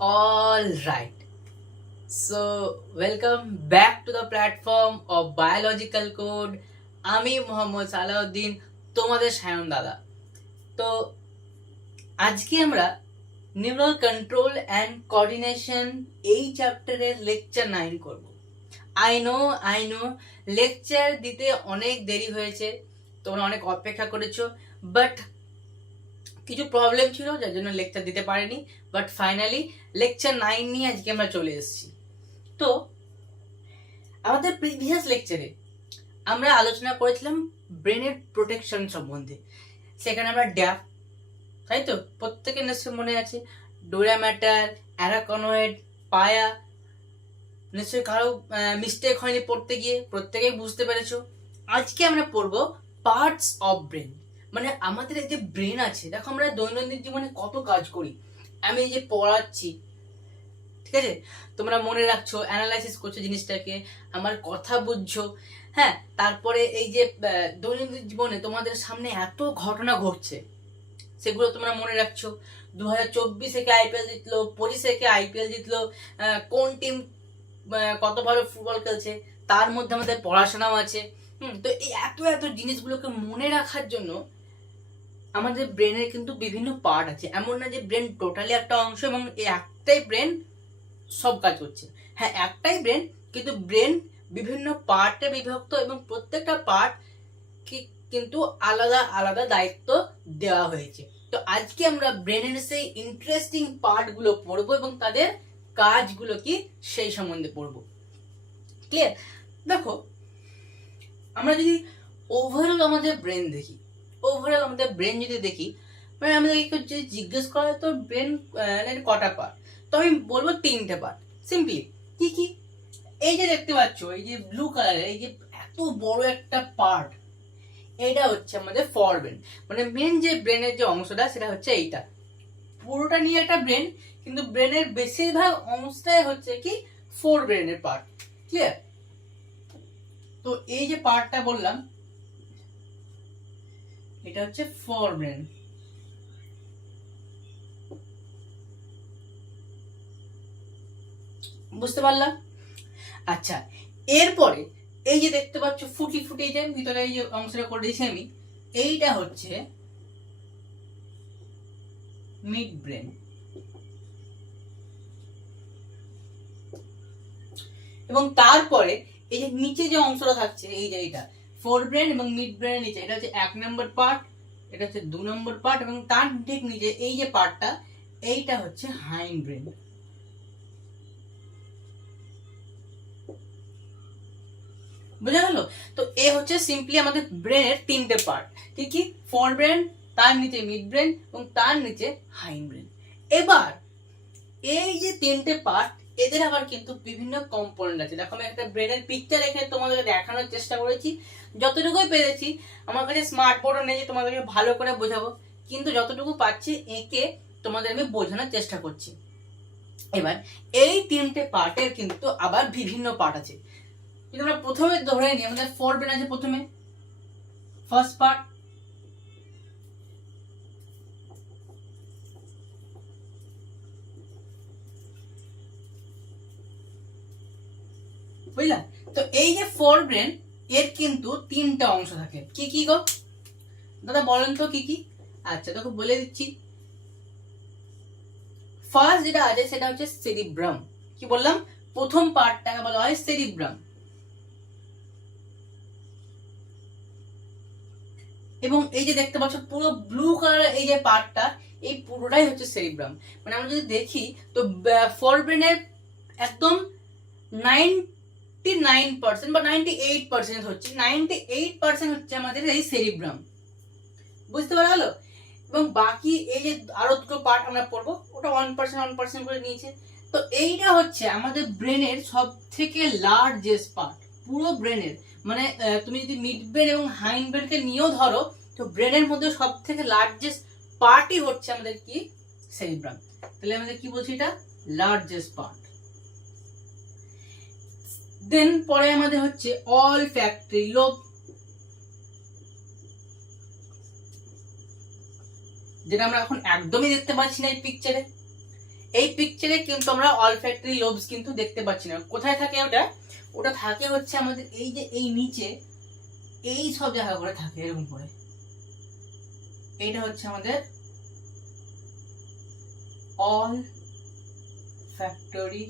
All right. So, welcome back to the platform of Biological Code. আমি মোহাম্মদ সালাউদ্দিন, তোমাদের সায়ন দাদা। তো আজকে আমরা নিউরাল কন্ট্রোল অ্যান্ড কোঅর্ডিনেশন এই চ্যাপ্টারের লেকচার 9 করব। আই নো লেকচার দিতে অনেক দেরি হয়েছে, তোমরা অনেক অপেক্ষা করেছো, বাট কিছু প্রবলেম ছিল যার জন্য লেকচার দিতে পারিনি। বাট ফাইনালি লেকচার 9 নিয়ে আজকে আমরা চলে এসেছি। তো আমাদের প্রিভিয়াস লেকচারে আমরা আলোচনা করেছিলাম ব্রেনের প্রোটেকশন সম্বন্ধে। সেখানে আমরা ড্যাপ, তাই তো প্রত্যেকের নিশ্চয় মনে আছে, ডোরা ম্যাটার, অ্যারাকনয়েড, পায়া, নিশ্চয়ই কারো মিস্টেক হয়নি পড়তে গিয়ে, প্রত্যেকেই বুঝতে পেরেছো। আজকে আমরা পড়বো পার্টস অফ ব্রেন। মানে আমাদের এই যে ব্রেন আছে, দেখো আমরা দৈনন্দিন জীবনে কত কাজ করি। আমি এই যে পড়াচ্ছি, ঠিক আছে, তোমরা মনে রাখছো, অ্যানালাইসিস করছো জিনিসটাকে, আমার কথা বুঝছো, হ্যাঁ। তারপরে এই যে দৈনন্দিন জীবনে তোমাদের সামনে এত ঘটনা ঘটছে, সেগুলো তোমরা মনে রাখছো। 2024 কে আইপিএল জিতলো, 25 কে আইপিএল জিতলো, কোন টিম কত ভালো ফুটবল খেলছে, তার মধ্যে আমাদের পড়াশোনাও আছে। তো এই এত এত জিনিসগুলোকে মনে রাখার জন্য আমাদের ব্রেনের কিন্তু বিভিন্ন পার্ট আছে। এমন না যে ব্রেন টোটালি একটা অংশ এবং এই একটাই ব্রেন সব কাজ করছে। হ্যাঁ, একটাই ব্রেন, কিন্তু ব্রেন বিভিন্ন পার্টে বিভক্ত এবং প্রত্যেকটা পার্ট কিন্তু আলাদা আলাদা দায়িত্ব দেওয়া হয়েছে। তো আজকে আমরা ব্রেনের সেই ইন্টারেস্টিং পার্টগুলো পড়বো এবং তাদের কাজগুলো কি সেই সম্বন্ধে পড়বো। ক্লিয়ার? দেখো, আমরা যদি ওভারঅল আমাদের ব্রেন দেখি, যদি দেখি, মানে আমাদেরকে যদি জিজ্ঞেস করা হয় তো ব্রেন কটা পার্ট, তো আমি বলবো 3টে পার্ট। সিম্পলি কি কি? এই যে দেখতে পাচ্ছ, এই যে ব্লু কালারের এই যে এত বড় একটা পার্ট, এইটা হচ্ছে আমাদের ফরব্রেন। মানে মেন যে ব্রেনের যে অংশটা সেটা হচ্ছে এইটা, পুরোটা নিয়ে একটা ব্রেন, কিন্তু ব্রেনের বেশিরভাগ অংশটাই হচ্ছে কি ফোরব্রেনের পার্ট। ক্লিয়ার? তো এই যে পার্টটা বললাম, এটা হচ্ছে ফোরব্রেন। বুঝতে পারলাম? আচ্ছা, এরপরে এই যে দেখতে পাচ্ছ ফুটি ফুটি যে ভিতরে এই যে অংশটা করে দিয়েছি আমি, এইটা হচ্ছে মিড ব্রেন। এবং তারপরে এই যে নিচে যে অংশটা থাকছে, এই যে এটা ফোর ব্রেন এবং মিড ব্রেনের নিচে, এটা হচ্ছে 1 নম্বর পার্ট, এটা হচ্ছে 2 নম্বর পার্ট, এবং তার ঠিক নিচে এই যে পার্টটা, এইটা হচ্ছে হাইন্ড ব্রেন। বুঝা গেল? তো এ হচ্ছে সিম্পলি আমাদের ব্রেনের 3টে পার্ট। কি কি? ফোর ব্রেন, তার নিচে মিড ব্রেন এবং তার নিচে হাইন্ড ব্রেন। এবার এই যে 3টে পার্ট, এদের আবার কিন্তু বিভিন্ন কম্পোনেন্ট আছে। দেখো, আমি একটা ব্রেনের পিকচার এখানে তোমাদেরকে দেখানোর চেষ্টা করেছি, যতটুকুই পেরেছি। আমার কাছে স্মার্ট বোর্ডও নেই যে তোমাদেরকে ভালো করে বোঝাবো, কিন্তু যতটুকু পাচ্ছি এঁকে তোমাদের আমি বোঝানোর চেষ্টা করছি। এবার এই 3টে পার্টের কিন্তু আবার বিভিন্ন পার্ট আছে। কিন্তু আমরা প্রথমে ধরে নিই, আমাদের ফোর ব্রেন আছে প্রথমে, ফার্স্ট পার্ট। বুঝলাম? তো এই যে ফোর ব্রেন, এর কিন্তু 3টা অংশ থাকে। কি কি গো দাদা বলেন তো কি কি? আচ্ছা দেখো, বলে দিচ্ছি। ফার্স্ট যেটা আছে সেটা হচ্ছে সেরিব্রাম। কি বললাম? প্রথম পার্টটাকে বলা হয় সেরিব্রাম। এবং এই যে দেখতে পাচ্ছ পুরো ব্লু কালার এই যে পার্টটা, এই পুরোটাই হচ্ছে সেরিব্রাম। মানে আমরা যদি দেখি তো ফোর ব্রেনের একদম 99% বা 98% হচ্ছে, 98% হচ্ছে আমাদের এই সেরিব্রাম। বুঝতে পারা গেল? এবং বাকি এই যে আরো দুটো পার্ট আমরা পড়বো, ওটা 1% করে নিয়েছে। তো এইটা হচ্ছে আমাদের ব্রেনের সব থেকে লার্জেস্ট পার্ট, পুরো ব্রেনের। মানে তুমি যদি মিড ব্রেন এবং হাইন্ড ব্রেনকে নিয়েও ধরো, তো ব্রেনের মধ্যে সব থেকে লার্জেস্ট পার্টই হচ্ছে আমাদের কি সেরিব্রাম। তাহলে আমাদের কি বলছি, এটা লার্জেস্ট পার্ট। দেন পরে আমাদের হচ্ছে অল ফ্যাক্টরি লোব, যেটা আমরা এখন একদমই দেখতে পাচ্ছি না এই পিকচারে। এই পিকচারে কিন্তু আমরা অলফ্যাক্টরি লোবস কিন্তু দেখতে পাচ্ছি না। কোথায় থাকে ওটা? ওটা থাকে হচ্ছে আমাদের এই যে এই নিচে এই সব জায়গা করে থাকে এরকম করে। এইটা হচ্ছে আমাদের olfactory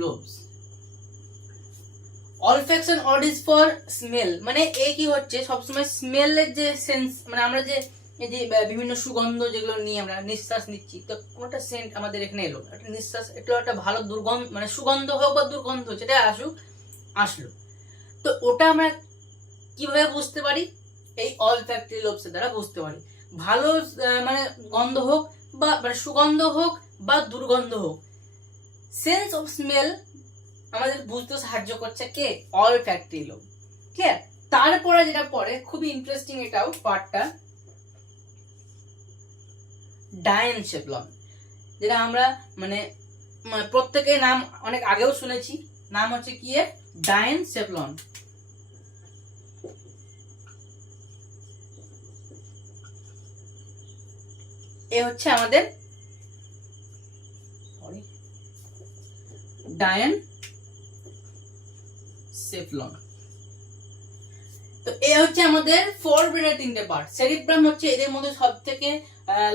lobes. olfaction or is for smell, মানে এই কি হচ্ছে সবসময় স্মেলের যে সেন্স, মানে আমরা যে এই যে বিভিন্ন সুগন্ধ যেগুলো নিয়ে আমরা নিঃশ্বাস নিচ্ছি, তো কোনটা সেন্ট আমাদের এখানে এলো, একটা নিঃশ্বাস, এটা একটা ভালো দুর্গন্ধ, মানে সুগন্ধ হোক বা দুর্গন্ধ যেটা আসলো, তো ওটা আমরা কিভাবে বুঝতে পারি? এই olfactory lobes এর দ্বারা বুঝতে পারি। ভালো মানে গন্ধ হোক বা মানে সুগন্ধ হোক বা দুর্গন্ধ হোক, সেন্স অফ স্মেল আমাদের বুঝতে সাহায্য করছে কে? olfactory lobe। ঠিক আছে, তারপরে যেটা পড়ে খুবই ইন্টারেস্টিং এটাও পার্টটা, ডায়েনসেফলন, যেটা আমরা মানে প্রত্যেকের নাম অনেক আগেও শুনেছি, নাম হচ্ছে কি এর? ডায়েনসেফলন। এ হচ্ছে আমাদের ডায়েনসেফলন। তো এ হচ্ছে আমাদের ফোর ব্রেনের তিনটে পার্ট। সেরিব্রাম হচ্ছে এদের মধ্যে সবথেকে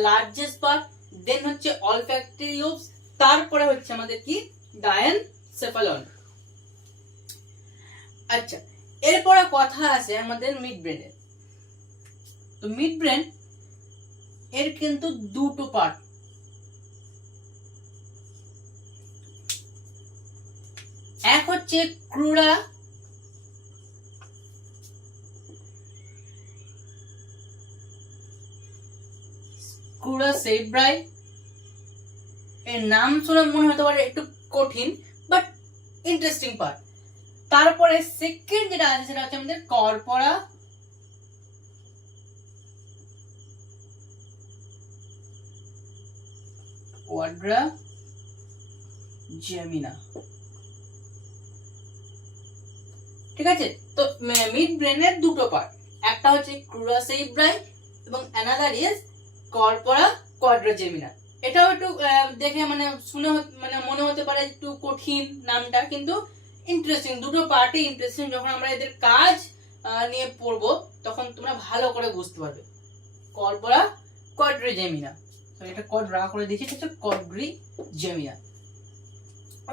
লার্জেস্ট পার্ট, দেন হচ্ছে olfactory lobes, তারপরে হচ্ছে আমাদের কি? ডায়েনসেফলন। আচ্ছা, এরপরে কথা আছে আমাদের মিড ব্রেনের। তো মিড ব্রেন এর কিন্তু দুটো পার্ট, এক হচ্ছে ক্রুরা সেরিব্রাই। এর নাম শুনে মনে হতে পারে একটু কঠিন, বাট ইন্টারেস্টিং পার্ট। তারপরে সেকেন্ড যেটা আছে সেটা হচ্ছে আমাদের কর্পোরা কোয়াড্রাজেমিনা। ঠিক আছে, তো মিড ব্রেনের দুটো পার্ট, একটা হচ্ছে ক্রুরা সেরিব্রাই এবং অ্যানাদার ইজ কর্পোরা কোয়াড্রাজেমিনা। এটাও একটু দেখে মানে শুনে মানে মনে হতে পারে একটু কঠিন নামটা, কিন্তু ইন্টারেস্টিং, দুটো পার্টি ইন্টারেস্টিং। যখন আমরা এদের কাজ নিয়ে পড়বো তখন তোমরা ভালো করে বুঝতে পারবে। কর্পোরা কোয়াড্রাজেমিনা, এটা কড রা করে দেখি, এটা হচ্ছে কোয়াড্রাজেমিনা।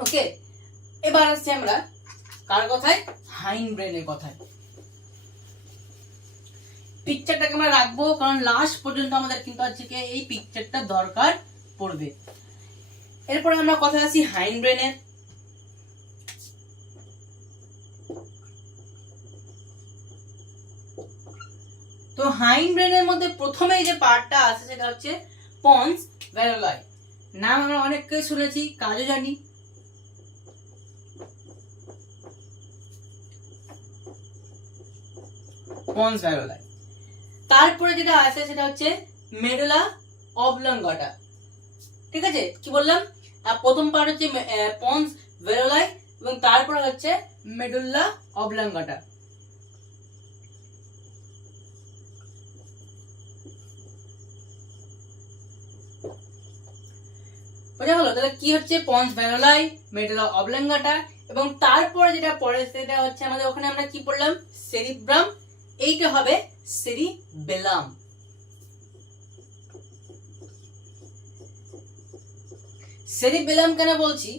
ওকে, এবার আসছে আমরা কার কথায়? হাইন্ড ব্রেনের কথায়। পিকচারটাকে আমরা রাখবো কারণ লাস্ট পর্যন্ত আমাদের কিন্তু আজকে এই পিকচারটা দরকার পড়বে। এরপরে আমরা কথা আসি হাইন্ড ব্রেনের। তো হাইন্ড ব্রেনের মধ্যে প্রথমে যে পার্টটা আছে সেটা হচ্ছে পন্স ভ্যালুলাই। নাম আমরা অনেককে শুনেছি, কাজও জানি। পন্স ভ্যালুলাই। তারপরে যেটা আছে সেটা হচ্ছে মেডুলা অবলঙ্গাটা। ঠিক আছে, কি বললাম? প্রথম পার্ট হচ্ছে পন্স ভ্যালুলাই এবং তারপরে হচ্ছে মেডুলা অবলঙ্গাটা। বোঝা গেল? তাহলে কি হচ্ছে? পন্স ভ্যালুলাই, মেডুলা অবলঙ্গাটা, এবং তারপরে যেটা পড়ে সেটা হচ্ছে আমাদের ওখানে আমরা কি পড়লাম? সেরিব্রাম। এইটা হবে সেরিবেলাম। সেরিবেলাম কেন বলছি?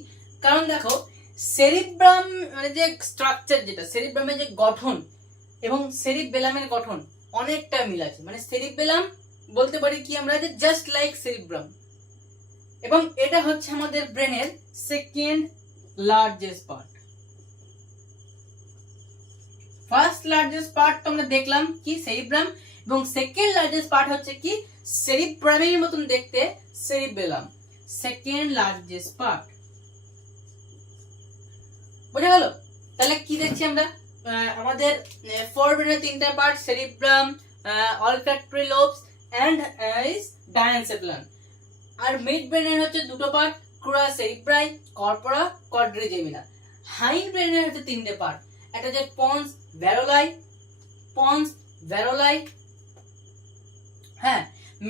কারণ দেখো, সেরিব্রাম মানে যে স্ট্রাকচার, যেটা সেরিব্রামের যে গঠন এবং সেরিবেলামের গঠন অনেকটা মিল আছে। মানে সেরিবেলাম বলতে পারি কি আমরা, যে জাস্ট লাইক সেরিব্রাম, এবং এটা হচ্ছে আমাদের ব্রেনের second largest part. First largest part তো আমরা দেখলাম কি? সেরিব্রাম, এবং সেকেন্ড লার্জেস্ট পার্ট হচ্ছে কি? সেরিব্রামের মতন দেখতে সেরিবেলাম, সেকেন্ড লার্জেস্ট পার্ট। বোঝা গেল? তাহলে কি দেখছি আমরা? আমাদের ফোর ব্রেনের তিনটা part, cerebrum, olfactory lobes and diencephalon. আর মিড ব্রেনের হচ্ছে দুটো part, crura cerebri, corpora quadrigemina. Hind ব্রেনের হচ্ছে তিনটে পার্ট, একটা হচ্ছে পন্স ভ্যালুলাই, হ্যাঁ,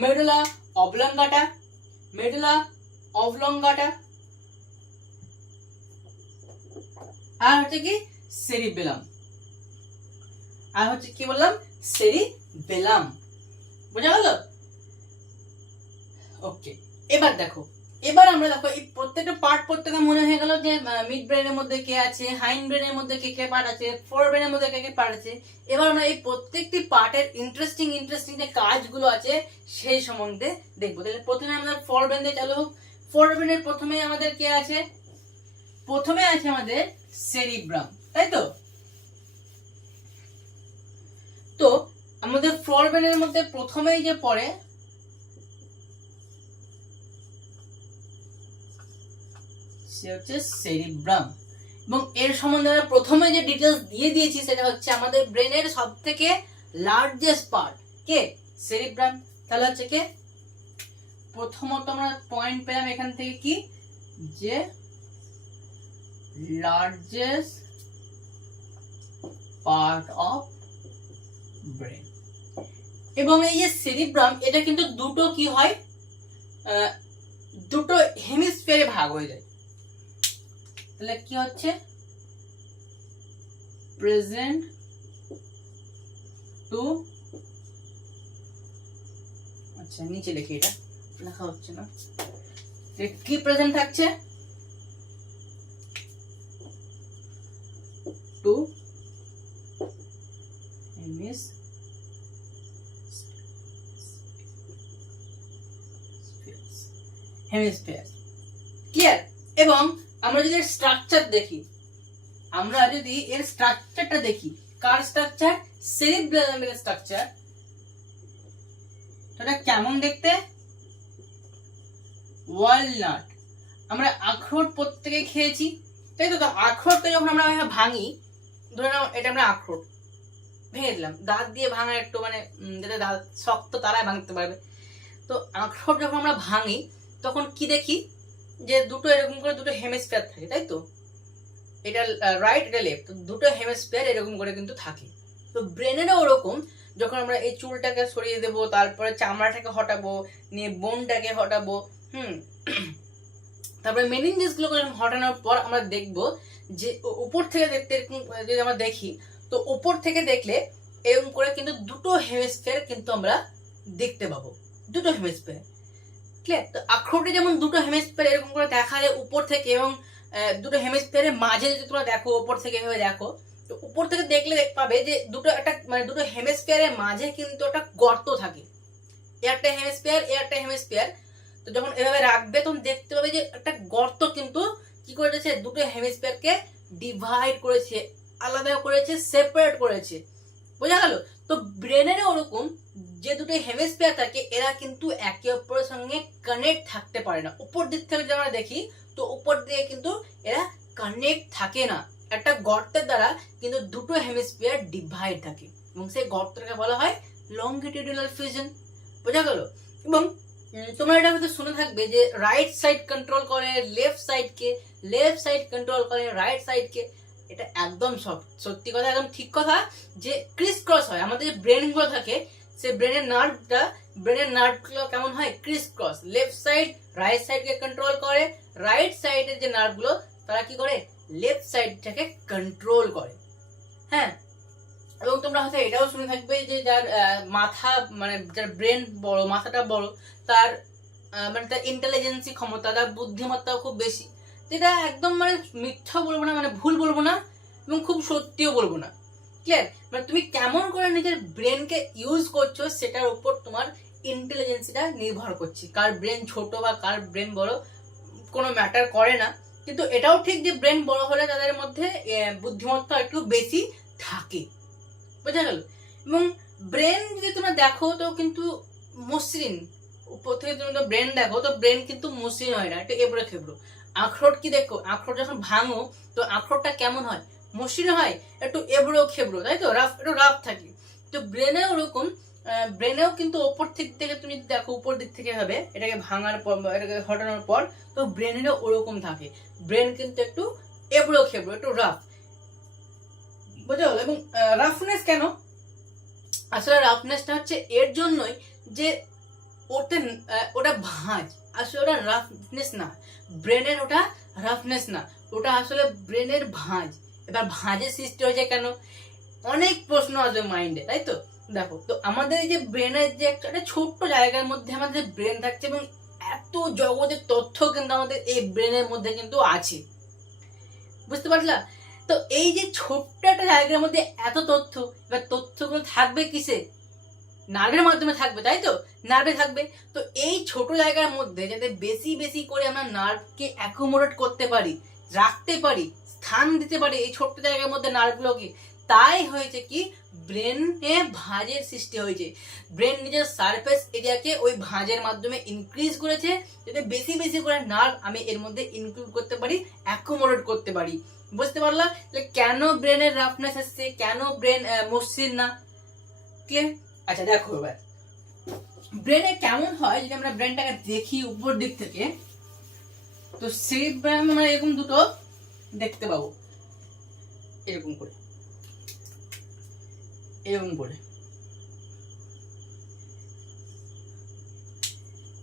মেডুলা অবলঙ্গাটা, মেডুলা অবলঙ্গাটা, আর হচ্ছে কি সেরিবেলাম, আর হচ্ছে কি বললাম সেরিবেলাম। বোঝা গেল? ওকে, এবার দেখো, এবার আমরা দেখো এই প্রত্যেকটা পার্ট প্রত্যেকটা মনে হয়ে গেল যে মিড ব্রেনের মধ্যে কে আছে, হাইন্ড ব্রেনের মধ্যে কে কে পার্ট আছে, ফোর ব্রেনের মধ্যে কে কে পার্ট আছে। এবার আমরা এই প্রত্যেকটি পার্টের ইন্টারেস্টিং যে কাজগুলো আছে সেই সম্বন্ধে দেখবো। তাহলে প্রথমে আমাদের ফোর ব্রেন দিয়ে চালু হোক। ফোর ব্রেনের প্রথমে আমাদের কে আছে? প্রথমে আছে আমাদের সেরিব্রাম, তাই তো? তো আমাদের ফোর ব্রেনের মধ্যে প্রথমেই যে পড়ে সে হচ্ছে সেরিব্রাম, এবং এর সম্বন্ধে আমরা প্রথমে যে ডিটেলস দিয়ে দিয়েছি সেটা হচ্ছে আমাদের ব্রেনের সবথেকে লার্জেস্ট পার্ট কে? সেরিব্রাম। তাহলে হচ্ছে কে প্রথমত আমরা পয়েন্ট পেলাম এখান থেকে কি, যে লার্জেস্ট পার্ট অফ ব্রেন। এবং এই যে সেরিব্রাম এটা কিন্তু দুটো কি হয়, দুটো হেমিস্ফিয়ারে ভাগ হয়ে যায়। তাহলে কি হচ্ছে? প্রেজেন্ট টু, আচ্ছা নিচে লিখি, এটা লেখা হচ্ছে না, কি প্রেজেন্ট থাকছে? Two hemisphere. ক্লিয়ার? এবং আমরা যদি এর স্ট্রাকচার দেখি, আমরা যদি এর স্ট্রাকচারটা দেখি, কার স্ট্রাকচার? সেরিব্রামের স্ট্রাকচার। এটা কেমন দেখতে? ওয়ালনাট। আমরা আখরোট প্রত্যেকে খেয়েছি, তাই তো? আখরোটকে যখন আমরা ভাঙি, ধরে নাও এটা আমরা আখরোট ভেঙে দিলাম, দাঁত দিয়ে ভাঙা একটু মানে যেটা দাঁত শক্ত তারাই ভাঙতে পারবে। তো আখরোট যখন আমরা ভাঙি তখন কি দেখি, যে দুটো এরকম করে দুটো হেমিস্ফিয়ার থাকে, তাই তো? এটা রাইট, এটা লেফট, দুটো হেমিস্ফিয়ার এরকম করে কিন্তু থাকে। তো ব্রেনেরও ওরকম, যখন আমরা এই চুলটাকে সরিয়ে দেবো, তারপরে চামড়াটাকে হটাবো, নিয়ে বোনটাকে হটাবো, তারপরে মেনিনজাস গুলোকে হটানোর পর আমরা দেখবো যে উপর থেকে দেখতে এরকম যদি আমরা দেখি, তো উপর থেকে দেখলে এরকম করে কিন্তু দুটো হেমিস্ফিয়ার কিন্তু আমরা দেখতে পাবো, দুটো হেমিস্ফিয়ার। ক্লিয়ার? তো আখরোটে যেমন দুটো হেমিস্ফিয়ার এরকম করে দেখা যায় উপর থেকে, এবং দুটো হেমিস্ফিয়ারের মাঝে যদি তোমরা দেখো, উপর থেকে এভাবে দেখো, তো উপর থেকে দেখলে পাবে যে দুটো একটা মানে দুটো হেমিস্ফিয়ারের মাঝে কিন্তু একটা গর্ত থাকে, একটা হেমিস্ফিয়ার একটা হেমিস্ফিয়ার। তো যখন এভাবে রাখবে তখন দেখতে পাবে যে একটা গর্ত কিন্তু কি করেছে, দুটো হেমিস্ফিয়ারকে ডিভাইড করেছে, আলাদা করেছে, সেপারেট করেছে। বোঝা গেল? তো ব্রেনের ওরকম যে দুটো হেমিস্ফিয়ার থাকে এরা কিন্তু একে অপরের সঙ্গে কানেক্ট থাকতে পারে না। উপর দিক থেকে যদি আমরা দেখি, তো উপর দিকে কিন্তু এরা কানেক্ট থাকে না, একটা গর্তের দ্বারা কিন্তু দুটো হেমিস্ফিয়ার ডিভাইড থাকে, এবং সেই গর্তটাকে বলা হয় লংগিটিউডিনাল ফিউশন। বোঝা গেল? এবং তোমরা এটা হয়তো শুনে থাকবে যে রাইট সাইড কন্ট্রোল করে লেফট সাইডকে, লেফট সাইড কন্ট্রোল করে রাইট সাইডকে। এটা একদম সত্যি কথা, একদম ঠিক কথা, যে ক্রিস ক্রস হয়। আমাদের যে ব্রেন গুলো থাকে, সে ব্রেনের নার্ভগুলো কেমন হয়? Criss cross, left side right সাইডকে কন্ট্রোল করে, রাইট সাইডের যে নার্ভগুলো তারা কি করে? লেফট সাইডটাকে কন্ট্রোল করে। হ্যাঁ, এবং তোমরা হয়তো এটাও শুনে থাকবে যে যার মাথা মানে যার ব্রেন বড়, মাথাটা বড়, তার মানে তার ইন্টেলিজেন্সি ক্ষমতা, তার বুদ্ধিমত্তাও খুব বেশি। যেটা একদম মানে মিথ্যা বলবো না, মানে ভুল বলবো না, এবং খুব সত্যিও বলবো না। ক্লিয়ার? মানে তুমি কেমন করে নিজের ব্রেনকে ইউজ করছো সেটার উপর তোমার ইন্টেলিজেন্সিটা নির্ভর করছে। কার ব্রেন ছোট বা কার ব্রেন বড় কোনো ম্যাটার করে না, কিন্তু এটাও ঠিক যে ব্রেন বড় হলে তাদের মধ্যে বুদ্ধিমত্তা একটু বেশি থাকে। বোঝা গেল? এবং ব্রেন যদি তোমরা দেখো তো কিন্তু মসৃণ, উপর থেকে তুমি ব্রেন দেখো তো ব্রেন কিন্তু মসৃণ হয় না, একটু এবড়ো খেবড়ো। আখরোট কি দেখো, আখরোট যখন ভাঙো তো আখরোটটা কেমন হয়? মসৃণ হয়, একটু এবড়ো খেবড়ো, তাই তো? রাফ, একটু রাফ থাকে। তো ব্রেনেও ওরকম, ব্রেনেও কিন্তু ওপর থেকে তুমি দেখো, উপর দিক থেকে হবে এটাকে ভাঙার পর, এটাকে হটানোর পর, তো ব্রেনেরও ওরকম থাকে। ব্রেন কিন্তু একটু এবড়ো খেবড়ো, একটু রাফ। বুঝতে পারলো? এবং রাফনেস কেন? আসলে রাফনেসটা হচ্ছে এর জন্যই যে ওটা ভাঁজ, আসলে ওটা রাফনেস না, ব্রেনের ওটা রাফনেস না, ওটা আসলে ব্রেনের ভাঁজ। এবার ভাঁজের সৃষ্টি হয়েছে কেন, অনেক প্রশ্ন আসবে মাইন্ডে, তাই তো? দেখো, তো আমাদের এই যে ব্রেনের যে একটা ছোট্ট জায়গার মধ্যে আমাদের ব্রেন থাকছে, এবং এত জগতের তথ্য কিন্তু আমাদের এই ব্রেনের মধ্যে কিন্তু আছে, বুঝতে পারলা? তো এই যে ছোট্ট একটা জায়গার মধ্যে এত তথ্য, এবার তথ্যগুলো থাকবে কিসে? নার্ভের মাধ্যমে থাকবে, তাই তো? নার্ভে থাকবে। তো এই ছোট জায়গার মধ্যে যাতে বেশি বেশি করে আমরা নার্ভকে অ্যাকোমোডেট করতে পারি, রাখতে পারি, স্থান দিতে পারি এই ছোট্ট জায়গার মধ্যে নার্ভগুলোকে, তাই হয়েছে কি ব্রেনে ভাঁজের সৃষ্টি হয়েছে। ব্রেন নিজের সারফেস এরিয়াকে ওই ভাঁজের মাধ্যমে ইনক্রিজ করেছে, যাতে বেশি বেশি করে নার্ভ আমি এর মধ্যে ইনক্লুড করতে পারি, অ্যাকোমোডেট করতে পারি। বুঝতে পারলা কেন ব্রেনের রাফনেস আসছে, কেন ব্রেন মসৃণ না? ক্লিয়ার? আচ্ছা দেখো, এবার ব্রেনে কেমন হয় যদি আমরা ব্রেনটাকে দেখি উপর দিক থেকে, তো সেই ব্রেন আমরা এরকম দুটো দেখতে পাবো, এরকম করে, এরকম করে,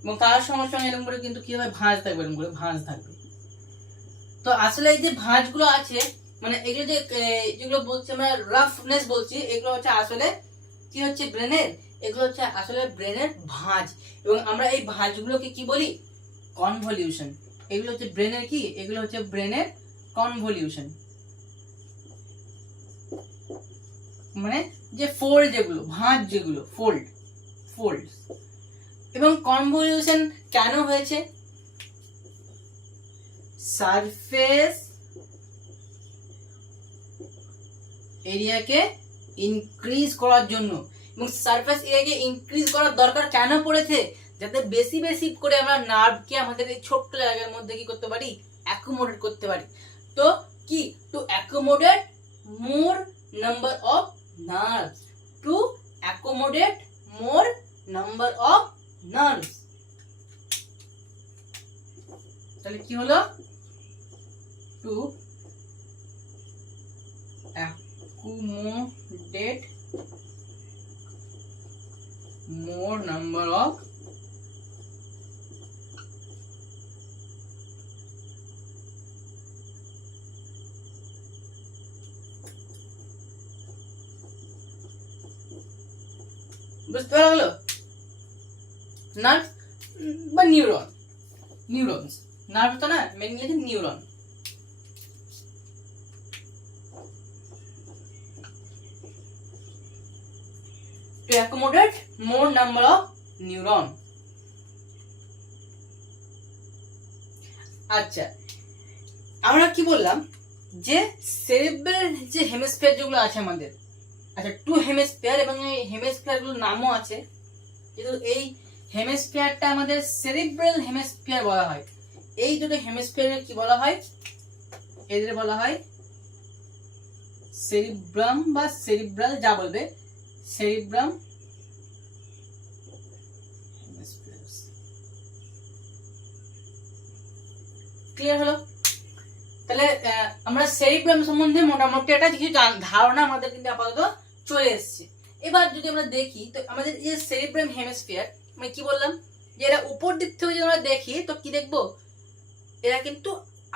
এবং তার সঙ্গে সঙ্গে এরকম করে কিন্তু কি হবে, ভাঁজ থাকবে, এরকম করে ভাঁজ থাকবে। তো আসলে এই যে ভাঁজগুলো আছে, মানে এগুলো যে যেগুলো বলছি আমরা রাফনেস বলছি, এগুলো হচ্ছে আসলে কি হচ্ছে ব্রেনের, এগুলো হচ্ছে আসলে ব্রেনের ভাঁজ। এবং আমরা এই ভাঁজগুলোকে কি বলি, কনভলিউশন। এগুলো হচ্ছে ব্রেনের কি, এগুলো হচ্ছে ব্রেনের কনভলিউশন, মানে যে ফোল্ড, যেগুলো ভাঁজ, যেগুলো ফোল্ড, ফোল্ড। এবং কনভলিউশন কেন হয়েছে, সারফেস এরিয়াকে ইনক্রিজ করার জন্য। এবং সারফেস এরিয়াকে ইনক্রিজ করার দরকার কেন পড়েছে, যাতে বেশি বেশি করে আমরা নার্ভকে আমাদের এই ছোট্ট জায়গার মধ্যে কি করতে পারি, অ্যাকোমোডেট করতে পারি। তো কি, to accommodate more number of nerves, to accommodate more number of nerves. তাহলে কি হলো, two accommodate more number of বুঝতে পারা গেল, নার্ভ বা নিউরন, নিউরনস, নার্ভ তো না, mainly neuron. To accommodate more number of neuron. আচ্ছা, আমরা কি বললাম যে সেরেব্রাল যে হেমিস্ফিয়ার যেগুলো আছে আমাদের, আচ্ছা টু হেমিস্ফিয়ার, এবং এই হেমিস্ফিয়ার গুলোর নামও আছে, কিন্তু এই হেমিস্ফিয়ারটা আমাদের সেরেব্রাল হেমিস্ফিয়ার বলা হয়। এই দুটো হেমিস্ফিয়ারের কি বলা হয়, এদের বলা হয় সেরিব্রাম বা সেরিব্রাল, যা বলবে, সেরিব্রাম। ক্লিয়ার হলো? তাহলে আমরা সেরিব্রাম সম্বন্ধে মোটামুটি একটা কিছু ধারণা আমাদের কিন্তু আপাতত চলে এসেছে। এবার যদি আমরা দেখি, তো আমাদের যে সেরিব্রাম হেমিস্ফিয়ার, মানে কি বললাম যে এরা উপর দিক থেকে যদি আমরা দেখি, তো কি দেখবো, এরা কিন্তু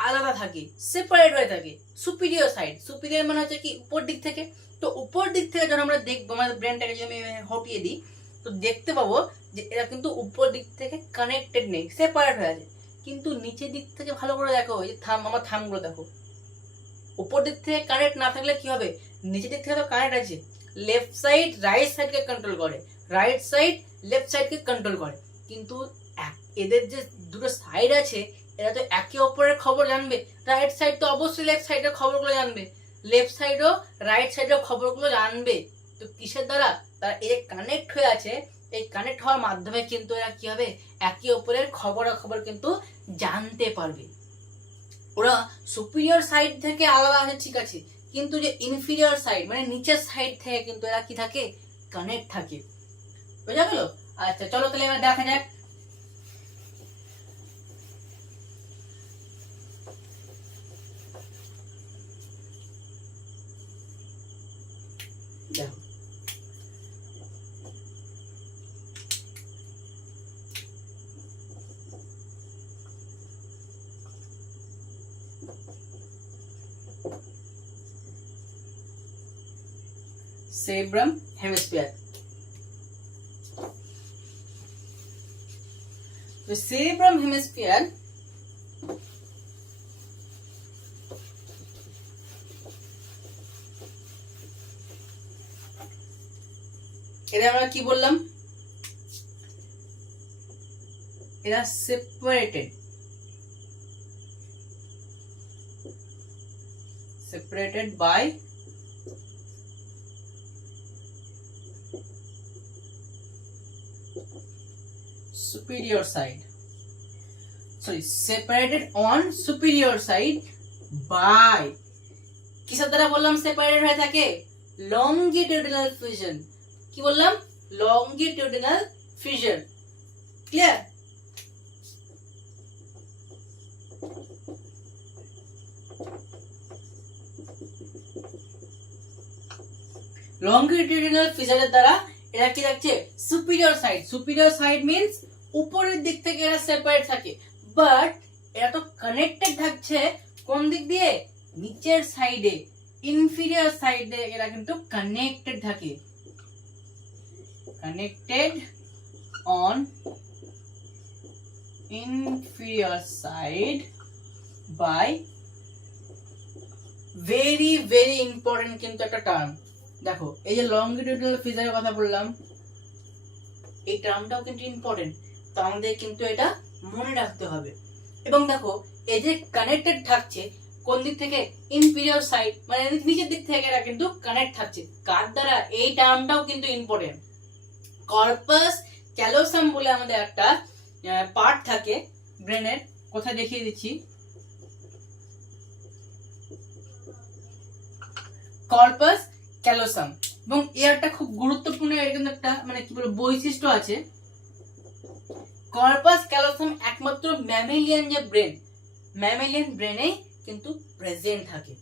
আলাদা থাকে, সেপারেট হয়ে থাকে। সুপিরিয়র সাইড, সুপিরিয়র মানে হচ্ছে কি উপর দিক থেকে। তো উপর দিক থেকে যখন আমরা দেখবো, আমাদের ব্রেনটাকে যদি আমি হটিয়ে দিই, তো দেখতে পাবো যে এরা কিন্তু উপর দিক থেকে কানেক্টেড নেই, সেপারেট হয়ে আছে। কিন্তু নিচের দিক থেকে ভালো করে দেখো, এই আমার থামগুলো দেখো, উপর দিক থেকে কানেক্ট না থাকলে কি হবে, নিচের দিক থেকে তো কানেক্ট আছে। লেফট সাইড রাইট সাইডকে কন্ট্রোল করে, রাইট সাইড লেফট সাইডকে কন্ট্রোল করে। কিন্তু এদের যে দুটো সাইড আছে, এরা তো একে অপরের খবর জানবে। রাইট সাইড তো অবশ্যই লেফট সাইডের খবরগুলো জানবে, লেফট সাইডও রাইট সাইডের খবরগুলো জানবে। তো কিসের দ্বারা, তারা এর কানেক্ট হয়ে আছে, এই কানেক্ট হওয়ার মাধ্যমে কিন্তু এরা কি হবে, একে অপরের খবরাখবর কিন্তু জানতে পারবে। ওরা সুপিরিয়র সাইড থেকে আলাদা আছে, ঠিক আছে, কিন্তু যে ইনফিরিয়র সাইড মানে নিচের সাইড থেকে কিন্তু এরা কি থাকে, কানেক্ট থাকে। বুঝা গেল? আচ্ছা চলো তাহলে এবার দেখা যাক। দেখো, সেরেব্রাম হেমিস্ফিয়ার। তো সেরেব্রাম হেমিস্ফিয়ার এটা আমরা কি বললাম, এরা separated by superior side, sorry, separated on superior side by কিসের দ্বারা বললাম সেপারেটেড হয়ে থাকে, লংগিটিউডিনাল ফিউশন। কি বললাম, লংগিটিউডিনাল ফিউশন। ক্লিয়ার? লংগিটিউডিনাল ফিশারের দ্বারা এরা কি থাকছে, superior side. Superior side means উপরের দিক থেকে এরা সেপারেট থাকে, বাট এরা তো কানেক্টেড থাকছে কোন দিক দিয়ে, নিচের সাইডে, ইনফিরিয়র সাইডে এরা কিন্তু কানেক্টেড থাকে, connected on inferior side by, very very important কিন্তু একটা টার্ম। দেখো এই যে লংগিটিউডিনাল ফিশারের কথা বললাম, এই টার্মটাও কিন্তু ইম্পর্টেন্ট, তো আমাদের কিন্তু এটা মনে রাখতে হবে। এবং দেখো এই যে কানেক্টেড থাকছে কোন দিক থেকে, ইনফিরিয়র সাইড, মানে নিচের দিক থেকে এরা কিন্তু কানেক্ট থাকছে কার দ্বারা, এই টার্মটাও কিন্তু ইম্পর্টেন্ট। কর্পাস ক্যালোসাম বলে আমাদের একটা পার্ট থাকে ব্রেনের, কোথায় দেখিয়ে দিচ্ছি, কর্পাস ক্যালোসাম। এবং এর একটা খুব গুরুত্বপূর্ণ এর কিন্তু একটা মানে কি বলবো বৈশিষ্ট্য আছে। কর্পাস ক্যালোসাম একমাত্র ম্যামেলিয়ান যে ব্রেন, ম্যামেলিয়ান ব্রেনে কিন্তু প্রেজেন্ট থাকে।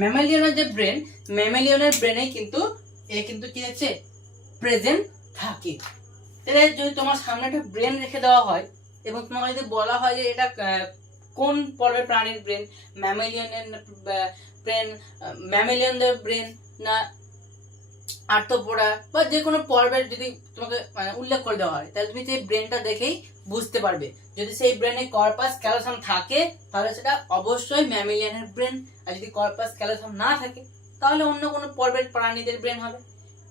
ম্যামালিয়ানের যে ব্রেন, ম্যামালিয়ানের ব্রেনে কিন্তু এ কিন্তু কি আছে, প্রেজেন্ট থাকে। তাহলে যদি তোমার সামনে একটা ব্রেন রেখে দেওয়া হয় এবং তোমাকে যদি বলা হয় যে এটা কোন পর্বের প্রাণীর ব্রেন, ম্যামালিয়ানের ব্রেন, ম্যামালিয়ানদের ব্রেন না আর্থ্রোপোডা বা যে কোনো পর্বের যদি তোমাকে উল্লেখ করে দেওয়া হয়, তাহলে তুমি সেই ব্রেনটা দেখেই বুঝতে পারবে। যদি সেই ব্রেনে কর্পাস ক্যালোসাম থাকে তাহলে সেটা অবশ্যই ম্যামালিয়ানের ব্রেন, আর যদি কর্পাস ক্যালোসাম না থাকে তাহলে অন্য কোনো পর্বের প্রাণীদের ব্রেন হবে।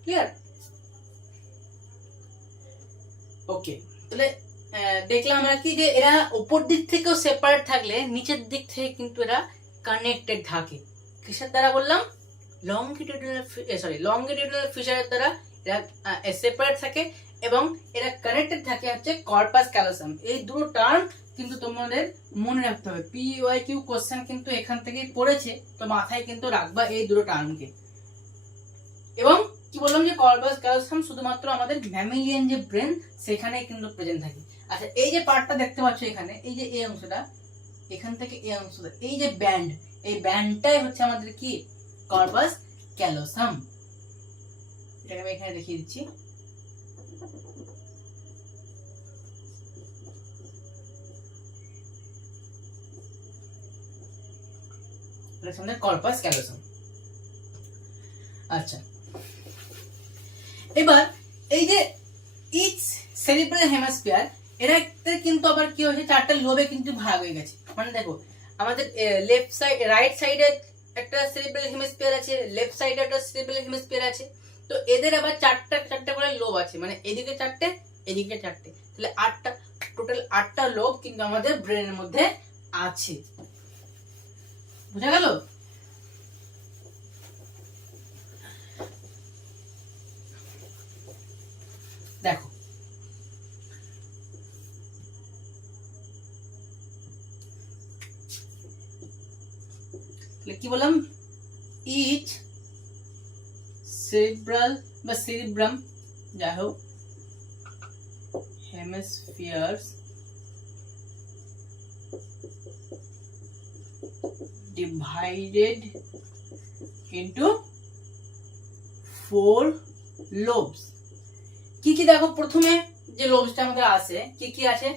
ক্লিয়ার? ওকে, তাহলে দেখলাম আমরা কি যে এরা উপর দিক থেকেও সেপারেট থাকলে নিচের দিক থেকে কিন্তু এরা কানেক্টেড থাকে। কিসের দ্বারা বললাম, লংগিটিউডিনাল ফিশারের দ্বারা এরা সেপারেট থাকে এবং এরা কানেক্টেড থাকে হচ্ছে কর্পাস ক্যালোসাম। এই দুটো টার্ম কিন্তু তোমাদের মনে রাখতে হবে, পিওয়াইকিউ কোশ্চেন কিন্তু এখান থেকেই পড়েছে, তো মাথায় কিন্তু রাখবা এই দুটো টার্মকে। এবং কি বললাম যে কর্পাস ক্যালোসাম শুধুমাত্র আমাদের ম্যামালিয়ান যে ব্রেন সেখানেই কিন্তু প্রেজেন্ট থাকে। আচ্ছা, এই যে পার্টটা দেখতে পাচ্ছ এখানে, এই যে এই অংশটা, এখান থেকে এই অংশটা, এই যে ব্যান্ড, এই ব্যান্ডটাই হচ্ছে আমাদের কি, কর্পাস ক্যালোসাম। এটাকে আমি এখানে দেখিয়ে দিচ্ছি। Corpus callosum. আচ্ছা, এবার এই যে ইচ সেরিব্রাল হেমিস্ফিয়ার, এরা কিন্তু আবার কি হয়েছে, চারটা লোবে কিন্তু ভাগ হয়ে গেছে। মানে দেখো আমাদের লেফট সাইড, রাইট সাইডে একটা সেরিব্রাল হেমিস্ফিয়ার আছে, লেফট সাইডে একটা সেরিব্রাল হেমিস্ফিয়ার আছে। তো এদের আবার চারটা করে লোব আছে, মানে এদিকে চারটে, এদিকে চারটে, তাহলে আটটা, টোটাল 8টা লোব কিন্তু আমাদের ব্রেনের মধ্যে আছে। বুঝা গেল? দেখো কি বললাম, ইচ সেরিব্রাল বা সেরিব্রাম, যাই হোক, হেমিস্ফিয়ার্স divided into 4 lobes. কি কি দেখো, প্রথমে যে লোবসটা আমাদের আছে কি কি আছে,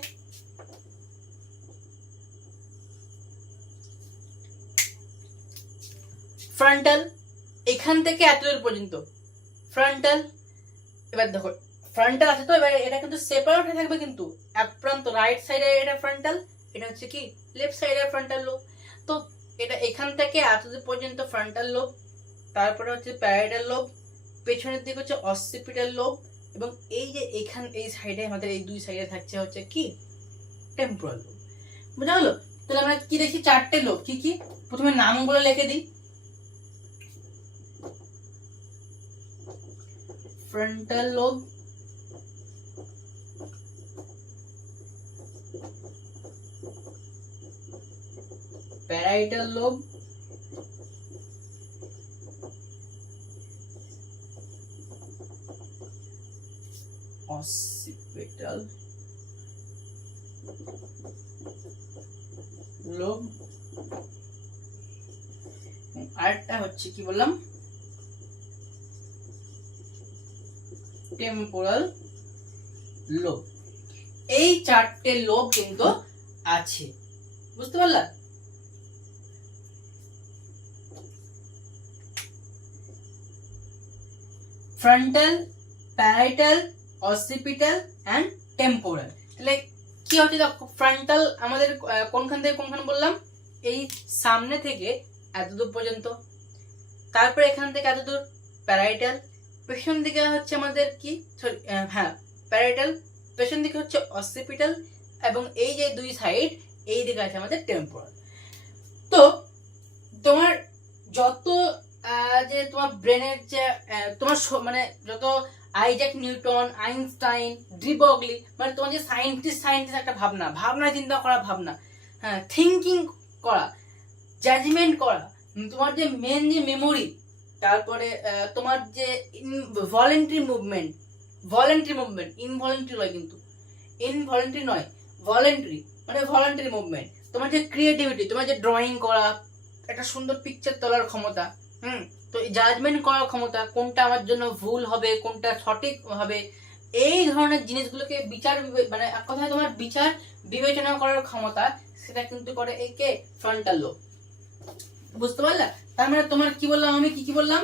ফ্রন্টাল, এখান থেকে এতদূর পর্যন্ত ফ্রন্টাল। এবার দেখো ফ্রন্টাল আছে তো, এবার এটা কিন্তু সেপারেট হয়ে থাকবে, কিন্তু এক প্রান্ত রাইট সাইডে এটা ফ্রন্টাল, এটা হচ্ছে কি লেফট সাইডে ফ্রন্টাল লোব। তো এটা এখান থেকে এতদূর পর্যন্ত ফ্রন্টাল লোব, তারপরে হচ্ছে প্যারাইটাল লোব, পেছনের দিকে হচ্ছে অসিপিটাল লোব, এবং এই যে এখান এই সাইডে আমাদের এই দুই সাইডে থাকছে হচ্ছে কি টেম্পোরাল লোব। বুঝা গেল? তাহলে আমরা কি দেখি, চারটে লোব কি কি, প্রথমে নামগুলো লিখে দিই। Frontal lobe, parietal lobe, occipital lobe, আরেকটা হচ্ছে কি বললাম টেম্পোরাল লোব। এই চারটে লোব কিন্তু আছে, বুঝতে পারলা? Frontal, parietal, occipital and temporal. তাহলে কি হচ্ছে দেখো, ফ্রন্টাল আমাদের কোনখান থেকে কোনখান বললাম, এই সামনে থেকে এতদূর পর্যন্ত, তারপরে এখান থেকে এতদূর প্যারাইটাল, পেছন দিকে হচ্ছে আমাদের কি সরি হ্যাঁ প্যারাইটাল, পেছন দিকে হচ্ছে অসিপিটাল, এবং এই যে দুই সাইড এই দিকে আছে আমাদের টেম্পোরাল। তো তোমার যত যে তোমার ব্রেনের যে তোমার মানে যত আইজ্যাক নিউটন, আইনস্টাইন, ড্রিবগলি, মানে তোমার যে সায়েন্টিস্ট একটা ভাবনা চিন্তা করা, হ্যাঁ থিঙ্কিং করা, জাজমেন্ট করা, তোমার যে মেন যে মেমোরি, তারপরে তোমার যে ভলেন্টারি মুভমেন্ট, ইনভলেন্টারি নয়, কিন্তু ইনভলেন্টারি নয়, ভলেন্টারি মানে ভলেন্টারি মুভমেন্ট, তোমার যে ক্রিয়েটিভিটি, তোমার যে ড্রয়িং করা, একটা সুন্দর পিকচার তোলার ক্ষমতা, তো জাজমেন্ট করার ক্ষমতা, কোনটা আমার জন্য ভুল হবে, কোনটা সঠিক হবে, এই ধরনের জিনিসগুলোকে মানে এক কথায় তোমার বিচার বিবেচনা করার ক্ষমতা, সেটা কিন্তু করে একে ফ্রন্টাল লোব। বুঝতে পারলা? তার মানে তোমার কি বললাম আমি, কি বললাম,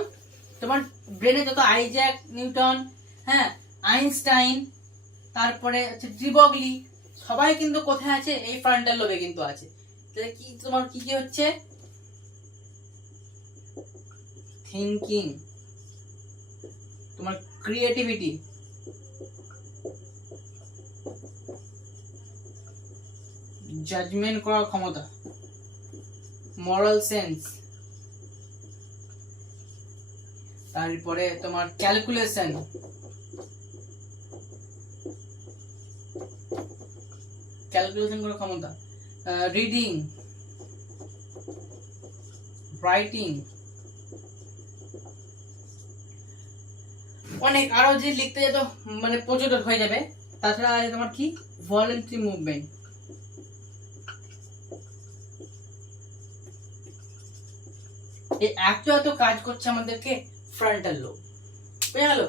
তোমার ব্রেনে যত আইজ্যাক নিউটন, হ্যাঁ আইনস্টাইন, তারপরে হচ্ছে ড্রিবগলি, সবাই কিন্তু কোথায় আছে, এই ফ্রন্টাল লোবে কিন্তু আছে। তাহলে কি তোমার কি কি হচ্ছে, থিঙ্কিং, তোমার ক্রিয়েটিভিটি, জাজমেন্ট করার ক্ষমতা, মরাল সেন্স, তারপরে তোমার ক্যালকুলেশন, করার ক্ষমতা, রিডিং, রাইটিং, অনেক আরো যে লিখতে যেত মানে প্রচুর হয়ে যাবে। তাছাড়া তোমার কি ভলেন্টারি মুভমেন্ট, এই এত কাজ করছে আমাদেরকে ফ্রন্টাল লোব। বুঝা গেল?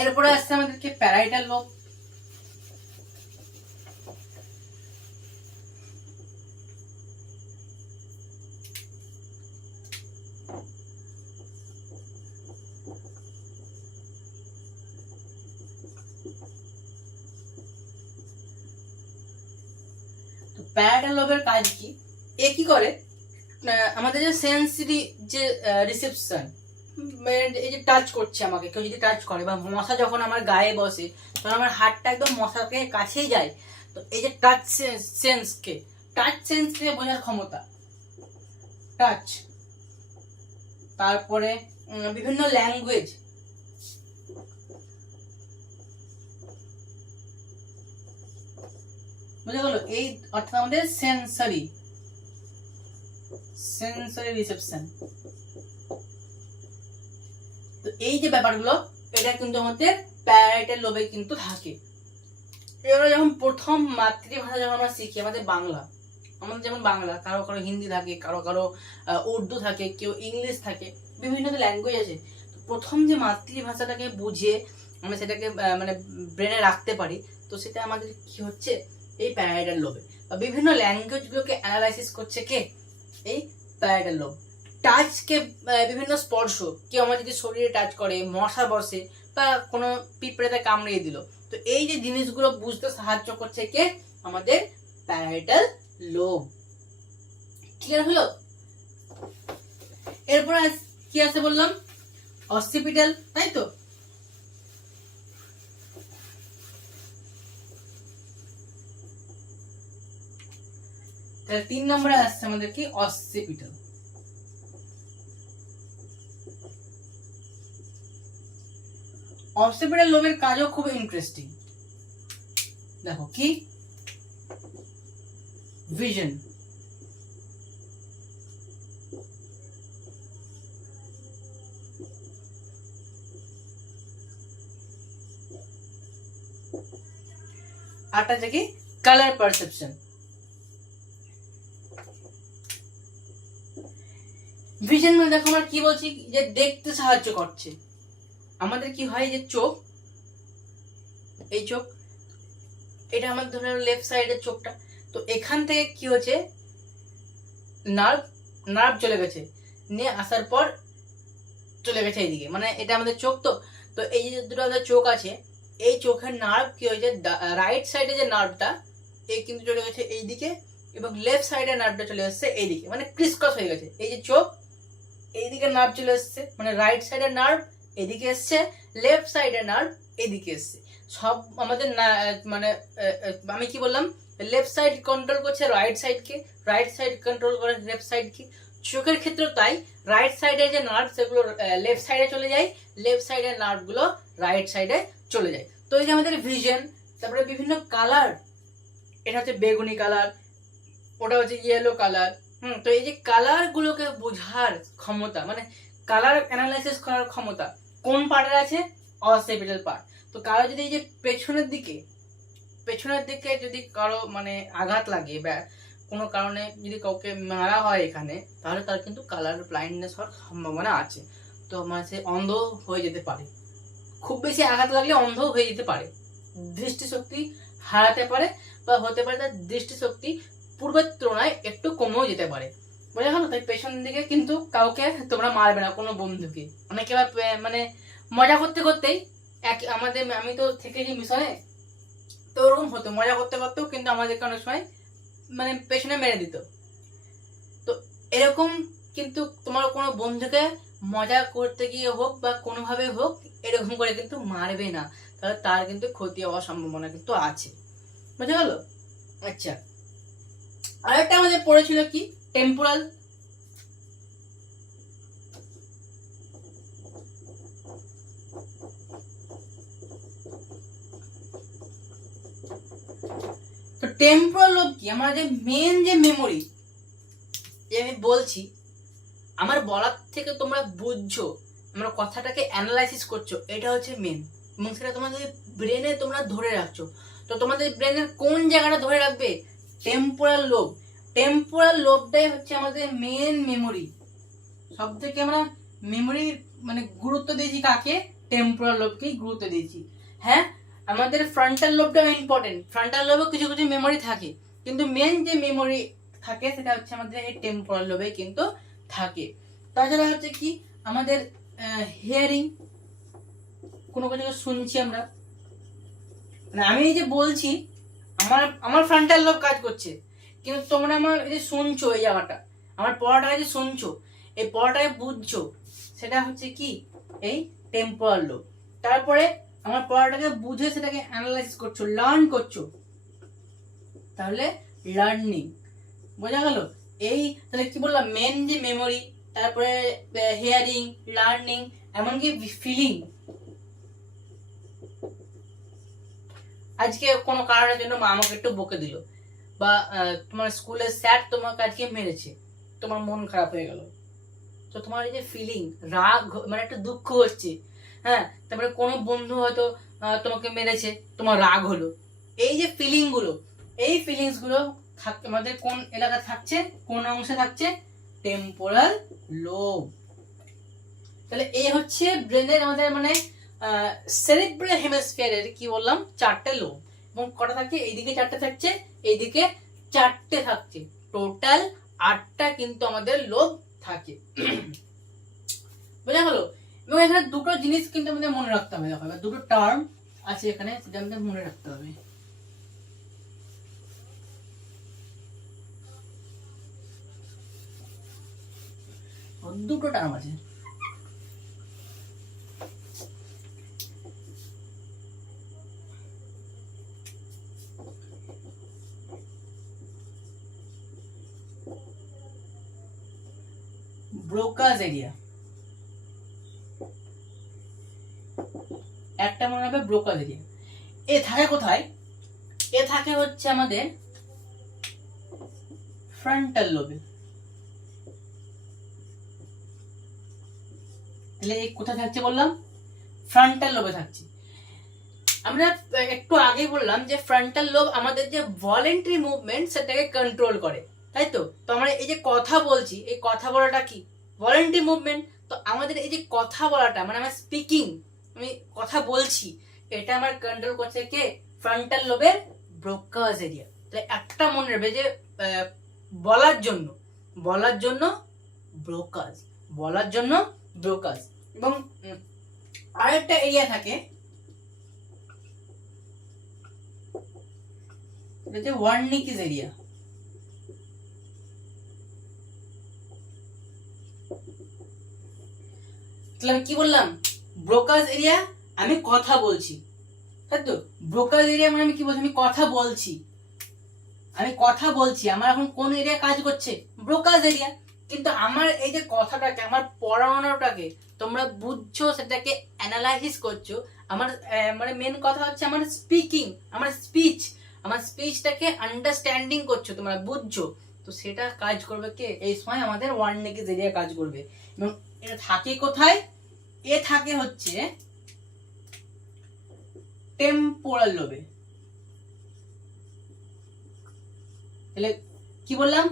এরপরে আসছে আমাদেরকে প্যারাইটাল লোব। প্যারাইটাল লোবের কাজ কি? এ কি করে, আমাদের যে সেন্সরি যে রিসেপশন, এই যে টাচ করছে আমাকে, কেউ যদি টাচ করে বা মশা যখন আমার গায়ে বসে, তখন আমার হাতটা একদম মশাকে কাছেই যায়। তো এই যে টাচ সেন্সকে বোঝার ক্ষমতা, টাচ, তারপরে বিভিন্ন ল্যাঙ্গুয়েজ, বুঝা গেল? এই অর্থাৎ আমাদের সেন্সরি রিসেপশন। তো এই যে ব্যাপারগুলো, এটা কিন্তু আমাদের প্যারাইটাল লোবে কিন্তু থাকে। এবার যখন প্রথম মাতৃভাষা যখন আমরা শিখি আমাদের বাংলা, আমাদের যেমন বাংলা, কারো কারো হিন্দি থাকে, কারো কারো উর্দু থাকে, কেউ ইংলিশ থাকে, বিভিন্ন ল্যাঙ্গুয়েজ আছে। প্রথম যে মাতৃভাষাটাকে বুঝে আমরা সেটাকে মানে ব্রেনে রাখতে পারি, তো সেটা আমাদের কি হচ্ছে, এই প্যারাইটাল লোবে। বিভিন্ন ল্যাঙ্গুয়েজগুলোকে অ্যানালাইসিস করছে কে, এই প্যারাইটাল লোব। টাচকে বিভিন্ন স্পর্শ, কেউ আমার যদি শরীরে টাচ করে, মশা বসে বা কোনো পিঁপড়েতে কামড়িয়ে দিল, তো এই যে জিনিসগুলো বুঝতে সাহায্য করছে কে, আমাদের প্যারাইটাল লোব। ক্লিয়ার হলো? এরপর কি আছে বললাম, অসিপিটাল, তাই তো? তাহলে 3 নম্বরে আসছে আমাদের কি, অসিপিটাল। অসিপিটাল লোবের কাজও খুব ইন্টারেস্টিং। দেখো কি, ভিশন, আরটা কি, কালার পারসেপশন। ভিশন মানে দেখো আমরা কি বলছি, যে দেখতে সাহায্য করছে। আমাদের কি হয়, যে চোখ, এই চোখ, এটা আমাদের ধরে লেফট সাইডের চোখটা, তো এখান থেকে কি হচ্ছে, নার্ভ চলে গেছে, নিয়ে আসার পর চলে গেছে এইদিকে, মানে এটা আমাদের চোখ। তো তো এই যে দুটো আমাদের চোখ আছে, এই চোখের নার্ভ কি হয়েছে, রাইট সাইডে যে নার্ভটা, এই কিন্তু চলে গেছে এইদিকে, এবং লেফট সাইডের নার্ভটা চলে এসছে এইদিকে, মানে ক্রিসক্রস হয়ে গেছে। এই যে চোখ, এইদিকে নার্ভ চলে এসছে, মানে রাইট সাইডের নার্ভ এদিকে এসছে, লেফট সাইডের নার্ভ এদিকে এসছে। সব আমাদের মানে আমি কি বললাম, লেফট সাইড কন্ট্রোল করছে রাইট সাইডকে, রাইট সাইড কন্ট্রোল করে লেফট সাইডকে। চোখের ক্ষেত্রে তাই, রাইট সাইডে যে নার্ভ সেগুলো লেফট সাইডে চলে যায়, লেফট সাইডের নার্ভগুলো রাইট সাইডে চলে যায়। তো এই যে আমাদের ভিশন, তারপরে বিভিন্ন কালার, এটা হচ্ছে বেগুনি কালার, ওটা হচ্ছে ইয়েলো কালার। তো এই যে কালার গুলোকে বোঝার ক্ষমতা, মানে কালার অ্যানালাইসিস করার ক্ষমতা কোন পার্টের আছে, অসিপিটাল পার্ট। তো কারো যদি এই যে পেছনের দিকে যদি কারো মানে আঘাত লাগে বা কোনো কারণে যদি কাউকে মারা হয় এখানে, তাহলে তার কিন্তু কালার ব্লাইন্ডনেস হওয়ার সম্ভাবনা আছে। তো মানে সে অন্ধ হয়ে যেতে পারে, খুব বেশি আঘাত লাগলে অন্ধ হয়ে যেতে পারে, দৃষ্টিশক্তি হারাতে পারে, বা হতে পারে তার দৃষ্টিশক্তি পূর্বের তুলনায় একটু কমেও যেতে পারে। বোঝা গেল? তাই পেছন দিকে কিন্তু কাউকে তোমরা মারবে না, কোনো বন্ধুকে। অনেকে মানে মজা করতে করতেই আমি তো থেকেছি মিশনে, তো ওরকম হতো, মজা করতে করতেও কিন্তু আমাদেরকে অনেক সময় মানে পেছনে মেরে দিত। তো এরকম কিন্তু তোমার কোনো বন্ধুকে মজা করতে গিয়ে হোক বা কোনোভাবে হোক, এরকম করে কিন্তু মারবে না, তাহলে তার কিন্তু ক্ষতি হওয়ার সম্ভাবনা কিন্তু আছে। বুঝা গেল? আচ্ছা, আরেকটা আমাদের পড়েছিল কি, টেম্পোরাল। তো টেম্পোরাল লোব কি, আমরা যে মেন যে মেমোরি, যে আমি বলছি, আমার বলার থেকে তোমরা বুঝছো, আমরা কথাটাকে অ্যানালাইসিস করছো, এটা হচ্ছে মেন, এবং সেটা তোমাদের ব্রেনে তোমরা ধরে রাখছো। তো তোমাদের ব্রেনের কোন জায়গাটা ধরে রাখবে, টেম্পোরাল লোব। টেম্পোরাল লোবটাই হচ্ছে আমাদের মেন মেমোরি। সব থেকে আমরা মেমোরি মানে গুরুত্ব দিয়েছি কাকে, টেম্পোরাল লোবকেই গুরুত্ব দিয়েছি। হ্যাঁ, আমাদের ফ্রন্টাল লোবটাও ইম্পর্টেন্ট, ফ্রন্টাল লোবেও কিছু কিছু মেমোরি থাকে, কিন্তু মেন যে মেমোরি থাকে সেটা হচ্ছে আমাদের এই টেম্পোরাল লোবে কিন্তু থাকে। তাছাড়া হচ্ছে কি, আমাদের হিয়ারিং, কোনো কিছু শুনছি আমরা, মানে আমি এই যে বলছি, আমার ফ্রন্টাল লোব কাজ করছে, কিন্তু তোমরা আমার এই যে শুনছো, এই জায়গাটা আমার পড়াটাকে যে শুনছো, এই পড়াটাকে বুঝছো, সেটা হচ্ছে কি, এই টেম্পোরাল লোব। তারপরে আমার পড়াটাকে বুঝে সেটাকে অ্যানালাইসিস করছো, লার্ন করছো, তাহলে লার্নিং। বোঝা গেল? এই তাহলে কি বললাম, মেন যে মেমোরি, তারপরে হিয়ারিং, লার্নিং, এমনকি ফিলিং। আজকে কোনো কারণের জন্য মা আমাকে একটু বকে দিল, বা তোমার স্কুলের স্যার তোমাকে আজকে মেরেছে, তোমার মন খারাপ হয়ে গেল, তো তোমার এই যে ফিলিং, রাগ, মানে একটা দুঃখ হচ্ছে, হ্যাঁ, তারপরে কোনো বন্ধু হয়তো তোমাকে মেরেছে, তোমার রাগ হলো, এই যে ফিলিং গুলো, এই ফিলিংস গুলো আমাদের কোন এলাকা থাকছে, কোন অংশে থাকছে? Temporal lobe. তাহলে এই হচ্ছে ব্রেনের আমাদের মানে সেরিব্রাল হেমিস্ফিয়ারের কি বললাম, 4টে লোব। এবং কটা থাকছে? এইদিকে 4টে থাকছে, এইদিকে 4টে থাকছে, টোটাল 8টা কিন্তু আমাদের লোব থাকে। বোঝা গেল? এবং এখানে দুটো জিনিস কিন্তু আমাদের মনে রাখতে হবে। দেখো এবার দুটো টার্ম আছে এখানে, সেটা আমাদের মনে রাখতে হবে। দুটো টার্ম আছে। ব্রোকাস এরিয়া, একটা মনে হবে ব্রোকাস এরিয়া। এ থাকে কোথায়? এ থাকে হচ্ছে আমাদের ফ্রন্টাল লোবে। তাহলে এই কোথায় থাকছে বললাম? ফ্রন্টাল লোবে থাকছে। আমরা একটু আগে বললাম যে ফ্রন্টাল লোব আমাদের যে ভলেন্টারি মুভমেন্ট সেটাকে কন্ট্রোল করে, তাই তো? তো আমরা এই যে কথা বলছি, এই কথা বলাটা কি ভলেন্টারি মুভমেন্ট। তো আমাদের এই যে কথা বলাটা মানে আমার স্পিকিং, আমি কথা বলছি, এটা আমার কন্ট্রোল করছে কে? ফ্রন্টাল লোবের ব্রোকাস এরিয়া। তাহলে একটা মনে রাখবে যে বলার জন্য ব্রোকাস, বলার জন্য ব্রোকাস। এবং আরেকটা এরিয়া থাকে ওয়ার্নিকিস এরিয়া। তাহলে আমি কি বললাম? ব্রোকাস এরিয়া, আমি কথা বলছি, তাই তো? ব্রোকাস এরিয়া মানে আমি কি বলছি? আমি কথা বলছি, আমার এখন কোন এরিয়া কাজ করছে? Broca's area. কিন্তু আমার এই যে কথাটাকে, আমার পড়ানোটাকে তোমরা বুঝছো, সেটাকে অ্যানালাইসিস করছো। আমার মানে মেন কথা হচ্ছে আমার স্পিকিং, আমার স্পিচটাকে আন্ডারস্ট্যান্ডিং করছো, তোমরা বুঝছো। তো সেটা কাজ করবে কে? এই সময় আমাদের ওয়ার্নিকিস এরিয়া কাজ করবে। এবং এটা থাকে কোথায়? এ থাকে হচ্ছে টেম্পোরাল লোবে। তাহলে কি বললাম?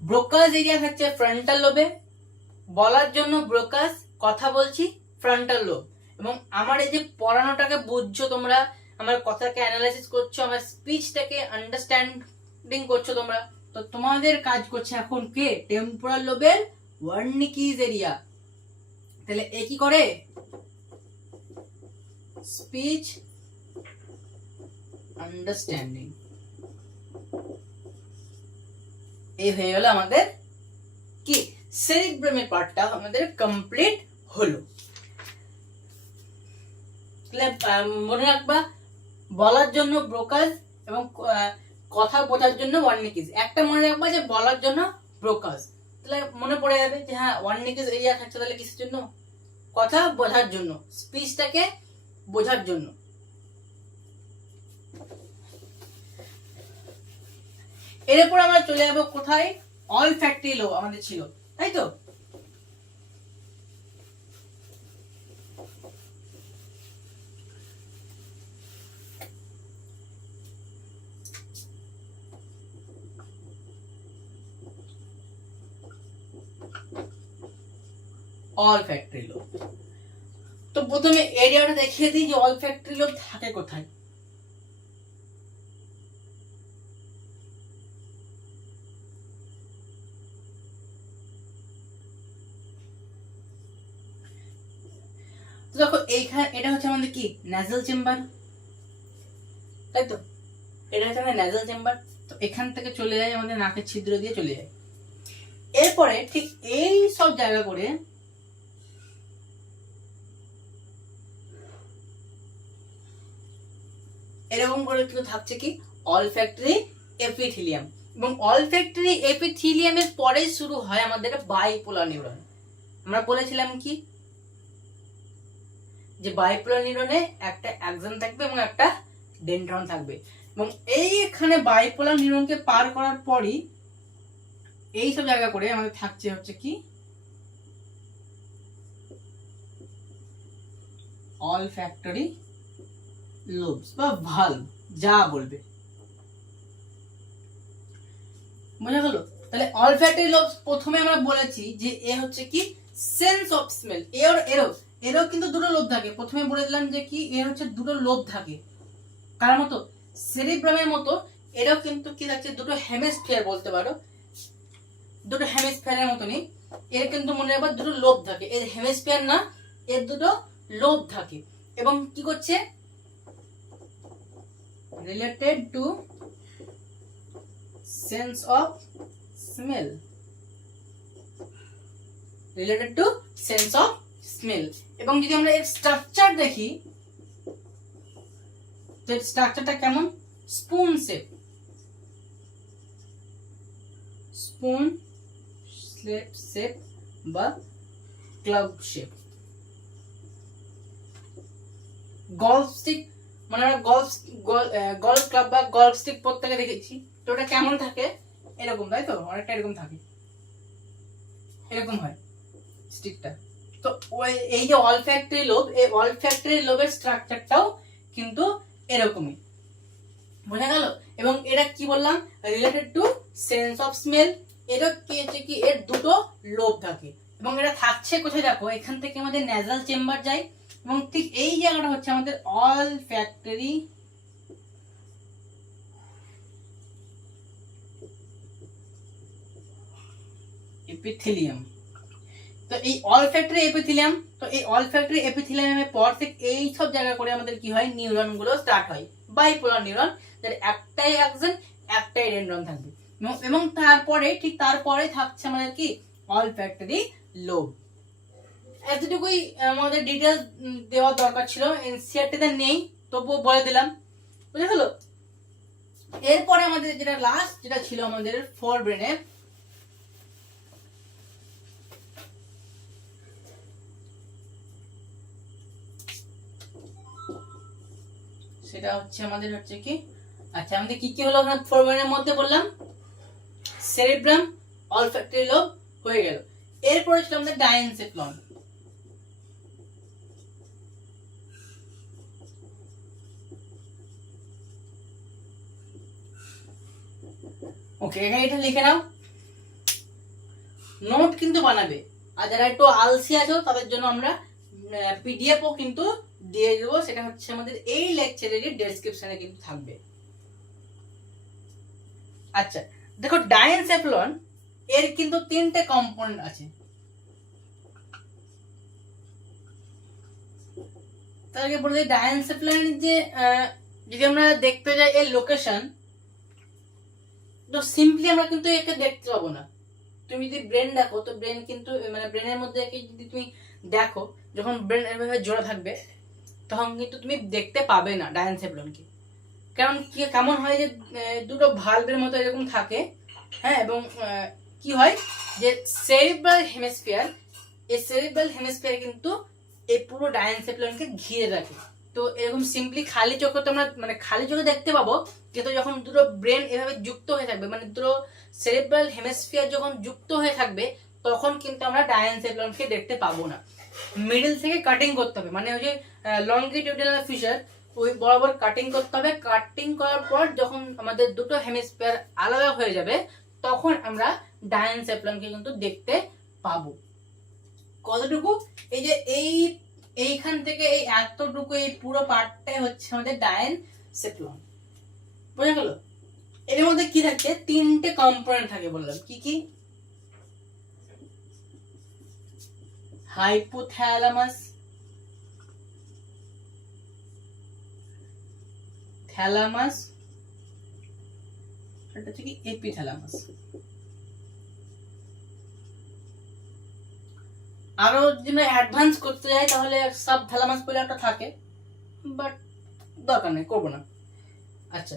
ব্রোকাস এরিয়া থাকছে ফ্রন্টাল লোবে, বলার জন্য ব্রোকাস, কথা বলছি ফ্রন্টাল লোব। এবং আমার এই যে পড়ানোটাকে বুঝছো তোমরা, আমার কথাকে অ্যানালাইসিস করছো, আমার স্পিচটাকে আন্ডারস্ট্যান্ডিং করছো তোমরা। তো তোমাদের কাজ করছে এখন কে? Temporal লোবের ওয়ার্নিকিস area. তাহলে এ কি করে? Speech understanding. এই হয়ে গেল আমাদের কি সেরিব্রামের পার্টটা আমাদের কমপ্লিট হলো। মনে রাখবা, বলার জন্য ব্রোকাস এবং কথা বোঝার জন্য ওয়ার্নিকিস। একটা মনে রাখবা যে বলার জন্য ব্রোকাস, তাহলে মনে পড়ে যাবে যে হ্যাঁ ওয়ার্নিকিস এরিয়া থাকছে। তাহলে কিসের জন্য? কথা বোঝার জন্য, স্পিচটাকে বোঝার জন্য। এরপর আমরা চলে যাবো কোথায়? অলফ্যাক্টরি লোব আমাদের ছিল, তাই তো? Olfactory lobe. তো প্রথমে এরিয়াটা দেখিয়ে দিই যে অলফ্যাক্টরি লোব থাকে কোথায়। তো দেখো এইখানে এটা হচ্ছে আমাদের কি ন্যাজাল চেম্বার, তাই তো? এটা হচ্ছে আমাদের ন্যাজাল চেম্বার। তো এখান থেকে চলে যায় আমাদের নাকের ছিদ্র দিয়ে চলে যায়। এরপরে ঠিক এই সব জায়গা করে এরকম করে কিন্তু থাকছে কি অলফ্যাক্টরি এপিথেলিয়াম। এবং অলফ্যাক্টরি এপিথেলিয়ামের পরে শুরু হয় আমাদের বাইপোলার নিউরন। আমরা বলেছিলাম কি যে বাইপোলার নিউরনে একটা অ্যাক্সন থাকবে এবং একটা ডেনড্রন থাকবে। এবং এইখানে বাইপোলার নিউরনকে পার করার পরই এই সব জায়গা করে আমাদের থাকছে হচ্ছে কি অলফ্যাক্টরি লোবস বা ভালভ, যা বলবে। বোঝা গেল? তাহলে অলফ্যাক্টরি লোব প্রথমে আমরা বলেছি যে এ হচ্ছে কি সেন্স অফ স্মেল। এরও কিন্তু দুটো লোব থাকে। প্রথমে বলে দিলাম যে কি এর হচ্ছে দুটো লোব থাকে, কার মতো? সেরিব্রামের মতো। এরও কিন্তু কি থাকছে, দুটো হেমিস্ফিয়ার বলতে পারো, দুটো হেমিস্ফিয়ারের মতনই। এর কিন্তু মনে রাখবা দুটো লোব থাকে, এর হেমিস্ফিয়ার না, এর দুটো লোব থাকে। এবং কি করছে, related to sense of smell, related to sense of smell. এবং যদি আমরা এর স্ট্রাকচার দেখি, তো এর স্ট্রাকচারটা কেমন? স্পুন শেপ, স্পুন শেপ বা ক্লাব শেপ। গলফ স্টিক, মানে আমরা গলফ ক্লাব বা গলফ স্টিক প্রত্যেকে দেখেছি, তো ওটা কেমন থাকে? এরকম, তাই তো? অনেকটা এরকম থাকে, এরকম হয় স্টিকটা। তো ওই এই যে অলফ্যাক্টরি লোব, এই অলফ্যাক্টরি লোবের স্ট্রাকচারটাও কিন্তু এরকমই, বোঝা গেল? এবং এটা কি বললাম, related to sense of smell. এটা কি হচ্ছে কি এর দুটো লোব থাকে, এবং এটা থাকছে কোথায় দেখো, এখান থেকে আমাদের ন্যাজাল চেম্বার যায়, এবং ঠিক এই জায়গাটা হচ্ছে আমাদের অলফ্যাক্টরি এপিথেলিয়াম। তো এই অলফ্যাক্টরি এপিথেলিয়াম, তো এই অলফ্যাক্টরি এপিথেলিয়ামের পর থেকে এই সব জায়গা করে আমাদের কি হয়, নিউরন গুলো স্টার্ট হয়, বাইপোলার নিউরন, যার একটাই অ্যাকশন একটাই ডেনড্রন থাকবে। এবং তারপরে ঠিক তারপরে থাকছে আমাদের কি অলফ্যাক্টরি লোব। এতটুকুই আমাদের ডিটেলস দেওয়ার দরকার ছিল, এনসিআরটিতে নেই, তবুও বলে দিলাম, বুঝে গেল? এরপরে আমাদের যেটা লাস্ট, যেটা ছিল আমাদের ফোর ব্রেনে, সেটা হচ্ছে আমাদের হচ্ছে কি, আচ্ছা আমাদের কি কি হলো ফোর ব্রেনের মধ্যে বললাম, সেরিব্রাম, অলফ্যাক্টরি লোব হয়ে গেল। এরপরে ছিল আমাদের ডায়েনসেফলন। ওকে, এখানে এটা লিখে নাও, নোট কিন্তু বানাবে। আর যারা একটু আলসি আছো তাদের জন্য আমরা পিডিএফও কিন্তু দিয়ে দেবো, সেটা হচ্ছে আমাদের এই লেকচারের ডেসক্রিপশনে কিন্তু থাকবে। আচ্ছা দেখো, ডায়েনসেফলন এর কিন্তু তিনটে কম্পোনেন্ট আছে। তার আগে বলে ডায়েনসেফলনের যে যদি আমরা দেখতে যাই এর লোকেশন, তো সিম্পলি আমরা কিন্তু একে দেখতে পাবো না। তুমি যদি ব্রেন দেখো, তো ব্রেন কিন্তু মানে ব্রেনের মধ্যে যদি তুমি দেখো, যখন ব্রেন এভাবে জোড়া থাকবে তখন কিন্তু তুমি দেখতে পাবে না ডায়েনসেফলনকে। কারণ কি কেমন হয় যে দুটো ভালভের মতো এরকম থাকে, হ্যাঁ, এবং কি হয় যে সেরিব্রাল হেমিস্ফিয়ার, এই সেরিব্রাল হেমিস্ফিয়ার কিন্তু এই পুরো ডায়েনসেফলনকে ঘিরে রাখে। তো এরকম সিম্পলি খালি চোখে তো আমরা মানে খালি চোখে দেখতে পাবো, কিন্তু যখন দুটো ব্রেন এভাবে যুক্ত হয়ে থাকবে, মানে দুটো সেরিব্রাল হেমিস্ফিয়ার যখন যুক্ত হয়ে থাকবে, তখন কিন্তু আমরা ডায়েনসেফলনকে দেখতে পাবো না। মিডল থেকে কাটিং করতে হবে, মানে ওই যে লংগিটিউডিনাল ফিচার, ওই বরাবর কাটিং করতে হবে। কাটিং করার পর যখন আমাদের দুটো হেমিস্ফিয়ার আলাদা হয়ে যাবে, তখন আমরা ডায়েনসেফলনকে কিন্তু দেখতে পাবো। কতটুকু? এই যে এইখান থেকে এই এতটুকু, এই পুরো পার্টটাই হচ্ছে আমাদের ডায়েনসেফলন, বোঝা গেল? এর মধ্যে কি থাকে, তিনটে কম্পোনেন্ট থাকে বললাম, কি কি? হাইপোথ্যালামাস, থ্যালামাস, এটা হচ্ছে কি এপিথ্যালামাস। আরো যদি আমরা অ্যাডভান্স করতে যাই তাহলে সাব থ্যালামাস বলে একটা থাকে, বাট দরকার নেই, করবো না। আচ্ছা,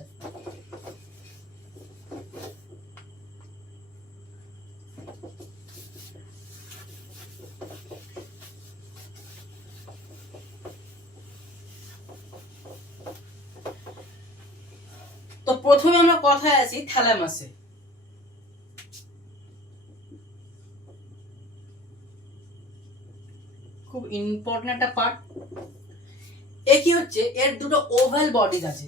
তো প্রথমে আমরা কথায় আছি থ্যালামাসে। খুব ইম্পর্টেন্ট একটা পার্ট। এ কি হচ্ছে, এর দুটো ওভাল বডিজ আছে।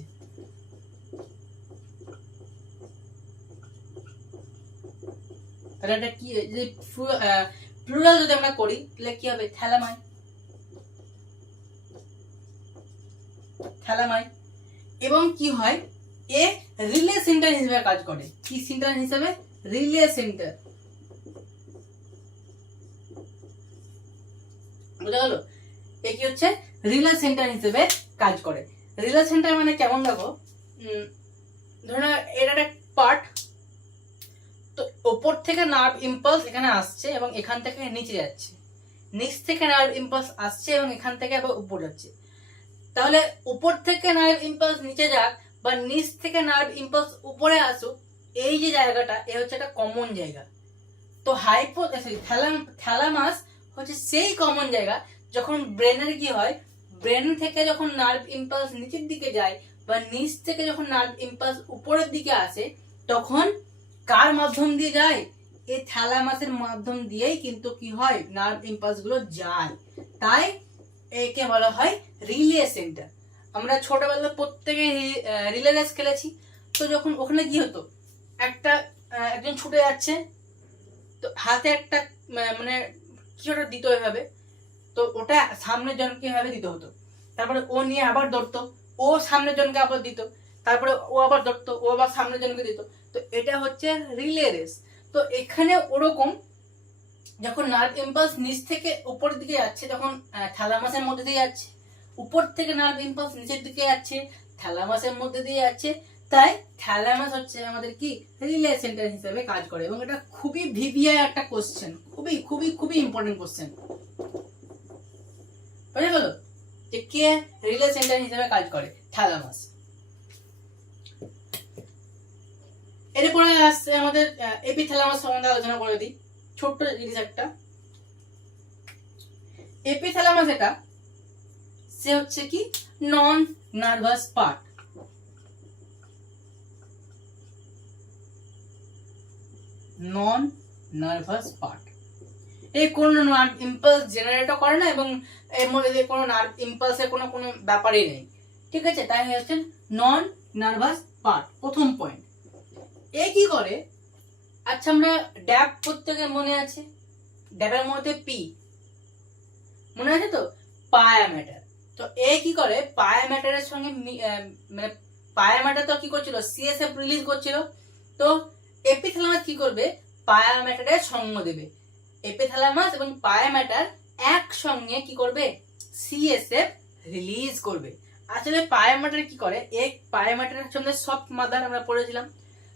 তাহলে এটা কি, যদি প্লুরাল যদি আমরা করি তাহলে কি হবে, থ্যালামাই। থ্যালামাই। এবং কি হয়, এ রিলে সেন্টার হিসেবে কাজ করে। কি সেন্টার হিসেবে? Relay centre. বুঝা গেল? এ কি হচ্ছে, রিলে সেন্টার হিসেবে কাজ করে। রিলে সেন্টার মানে কেমন, দেখো ধরো এটা একটা পার্ট, তো উপর থেকে নার্ভ ইম্পালস এখানে আসছে এবং এখান থেকে নিচে যাচ্ছে, নিচ থেকে নার্ভ ইম্পালস আসছে এবং এখান থেকে আবার উপর যাচ্ছে। তাহলে উপর থেকে নার্ভ ইম্পালস নিচে যাক বা নিচ থেকে নার্ভ ইম্পালস উপরে আসুক, এই যে জায়গাটা এ হচ্ছে একটা কমন জায়গা। তো থ্যালামাস হচ্ছে সেই কমন জায়গা যখন ব্রেনের কি হয়, ব্রেন থেকে যখন নার্ভ ইম্পালস নিচের দিকে যায় বা নিচ থেকে যখন নার্ভ ইম্পালস উপরের দিকে আসে, তখন কার মাধ্যম দিয়ে যায়, এই থ্যালামাসের মাধ্যম দিয়েই কিন্তু কি হয়, নার্ভ ইম্পালস গুলো যায়। তাই একে বলা হয় রিলে সেন্টার। আমরা ছোটবেলায় প্রত্যেকে রিলে রেস খেলেছি। তো যখন ওখানে কি হতো, একজন ছুটে যাচ্ছে, তো হাতে একটা মানে কি ওটা দিত এভাবে, তো ওটা সামনের জনকে এভাবে দিতে হতো। তারপরে ও নিয়ে আবার দৌড়তো, ও সামনের জনকে আবার দিত, তারপরে ও আবার দৌড়তো, ও আবার সামনের জনকে দিত। তো এটা হচ্ছে রিলে রেস। তো এখানে ওরকম যখন নার্ভ ইম্পালস নিচ থেকে উপরের দিকে যাচ্ছে, তখন থ্যালামাসের মধ্যে দিয়ে যাচ্ছে, উপর থেকে নার্ভ ইম্পালস নিচের দিকে যাচ্ছে, থ্যালামাসের মধ্যে দিয়ে যাচ্ছে। তাই থ্যালামাস হচ্ছে আমাদের কি, রিলে সেন্টার হিসেবে কাজ করে। এবং এটা খুবই ভিভিআই একটা কোশ্চেন, খুবই খুবই খুবই ইম্পর্টেন্ট কোশ্চেন। বুঝে গেল যে কে রিলে সেন্টার হিসেবে কাজ করে? থ্যালামাস। এরপরে আসছে আমাদের এপিথ্যালামাস সম্বন্ধে আলোচনা করে দিই, ছোট্ট জিনিস একটা। এপিথ্যালামাস এটা সে হচ্ছে কি নন নার্ভাস পার্ট। নন নার্ভাস পার্ট, এই কোন নার্ভ ইম্পালস জেনারেট করে না এবং এর মধ্যে কোনো নার্ভ ইম্পালসের কোনো কোনো ব্যাপারই নেই। ঠিক আছে, তাই হচ্ছে নন নার্ভাস পার্ট, প্রথম পয়েন্ট। এ কি করে, আচ্ছা আমরা ড্যাব প্রত্যেকের মনে আছে, ড্যাবের মধ্যে পি মনে আছে তো, পায়া ম্যাটার। তো এ কি করে, পায়া ম্যাটারের সঙ্গে মানে পায়া ম্যাটার তো কি করছিল, সিএসএফ রিলিজ করছিল। তো এপিথ্যালামাস কি করবে, পায়া ম্যাটারের সঙ্গ দেবে। এপিথ্যালামাস এবং পায়া ম্যাটার একসঙ্গে কি করবে, সিএসএফ রিলিজ করবে। আসলে পায়া ম্যাটার কি করে, এক পায়া ম্যাটার হচ্ছে সফট মাদার, আমরা পড়েছিলাম।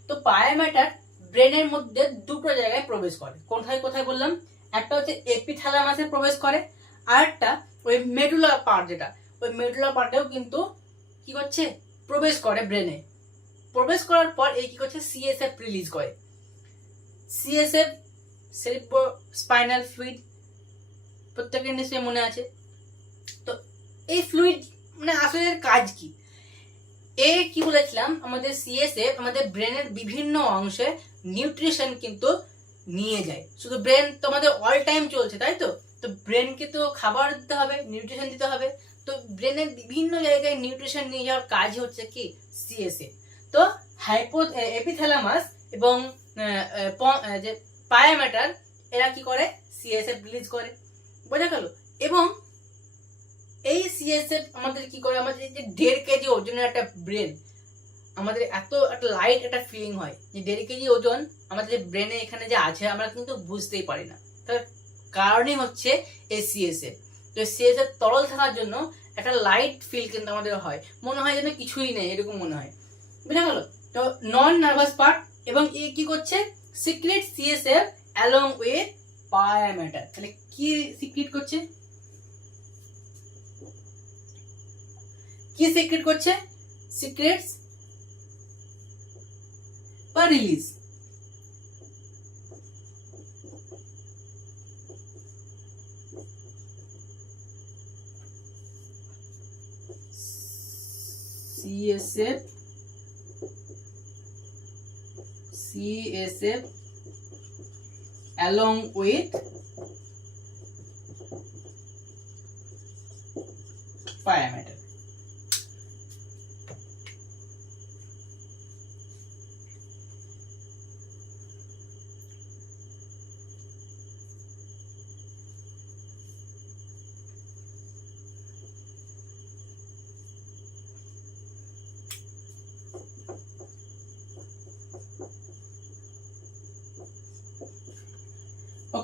তো পায়া ম্যাটার ব্রেনের মধ্যে দুটো জায়গায় প্রবেশ করে। কোথায় কোথায় বললাম, একটা হচ্ছে এপিথ্যালামাসে প্রবেশ করে, আরেকটা ওই মেডুলা পার্ট, যেটা ওই মেডুলা পার্টেও কিন্তু কি করছে, প্রবেশ করে ব্রেনে। প্রবেশ করার পর এই কি করছে, সিএসএফ রিলিজ করে। সিএসএফ সেরিব্রো স্পাইনাল ফ্লুইড, প্রত্যেকের নিশ্চয়ই মনে আছে। তো এই ফ্লুইড মানে আসলে এর কাজ কি, এ কি বলেছিলাম, আমাদের সিএসএফ আমাদের ব্রেনের বিভিন্ন অংশে নিউট্রিশন কিন্তু নিয়ে যায়। শুধু ব্রেন তো আমাদের অল টাইম চলছে, তাই তো, তো ব্রেনকে তো খাবার দিতে হবে, নিউট্রিশন দিতে হবে। তো ব্রেনের বিভিন্ন জায়গায় নিউট্রিশন নিয়ে যাওয়ার কাজ হচ্ছে কি, সিএসএফ। তো এপিথ্যালামাস এবং যে পায়া ম্যাটার এরা কি করে, সিএসএফ রিলিজ করে। বোঝা গেল? এবং এই সিএসএফ আমাদের কি করে, আমাদের যে 1.5 কেজি ওজনের একটা ব্রেন, আমাদের এত একটা লাইট একটা ফিলিং হয় যে 1.5 কেজি ওজন আমাদের ব্রেনে এখানে যে আছে, আমরা কিন্তু বুঝতেই পারি না। তার কারণই হচ্ছে এই সিএসএফ। তো সিএসএফ তরল থাকার জন্য একটা লাইট ফিল কিন্তু আমাদের হয়, মনে হয় যেন কিছুই নেই, এরকম মনে হয়। বুঝা গেল? তো নন নার্ভাস পার্ট, এবং এ কি করছে, সিক্রেট সিএসএফ অ্যালং উইথ পায়া ম্যাটার। তাহলে কি সিক্রেট করছে, কি সিক্রেট করছে, সিক্রেটস বা রিলিজ। CSF along with পায়া ম্যাটার।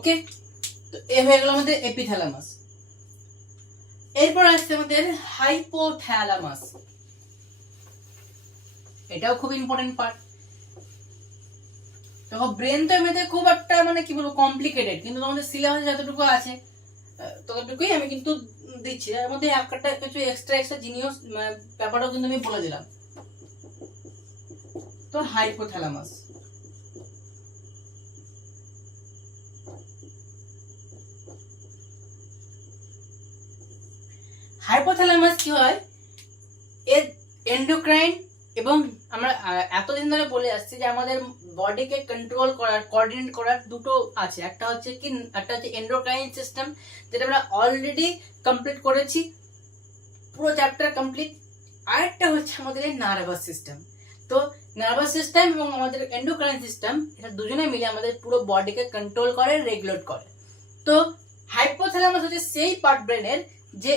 ওকে, তো এ হয়ে গেল আমাদের এপিথ্যালামাস। এরপর আসছে আমাদের হাইপোথ্যালামাস। এটাও খুব ইম্পর্টেন্ট পার্ট। দেখো ব্রেন তো এমনিতে খুব একটা মানে কি বলবো কমপ্লিকেটেড, কিন্তু তোমাদের সিলেবাসে যতটুকু আছে ততটুকুই আমি কিন্তু দিচ্ছি। এর মধ্যে একটা কিছু এক্সট্রা জিনিস ব্যাপারটাও কিন্তু আমি বলে দিলাম। তো হাইপোথ্যালামাস, হাইপোথ্যালামাস কি হয়, এর এন্ডোক্রাইন এবং আমরা এতদিন ধরে বলে আসছি যে আমাদের বডিকে কন্ট্রোল করার, কোঅর্ডিনেট করার দুটো আছে। একটা হচ্ছে এন্ডোক্রাইন সিস্টেম, যেটা আমরা অলরেডি কমপ্লিট করেছি, পুরো চ্যাপ্টার কমপ্লিট। আরেকটা হচ্ছে আমাদের নার্ভাস সিস্টেম। তো নার্ভাস সিস্টেম এবং আমাদের এন্ডোক্রাইন সিস্টেম, এটা দুজনে মিলে আমাদের পুরো বডিকে কন্ট্রোল করে, রেগুলেট করে। তো হাইপোথ্যালামাস হচ্ছে সেই পার্ট ব্রেনের যে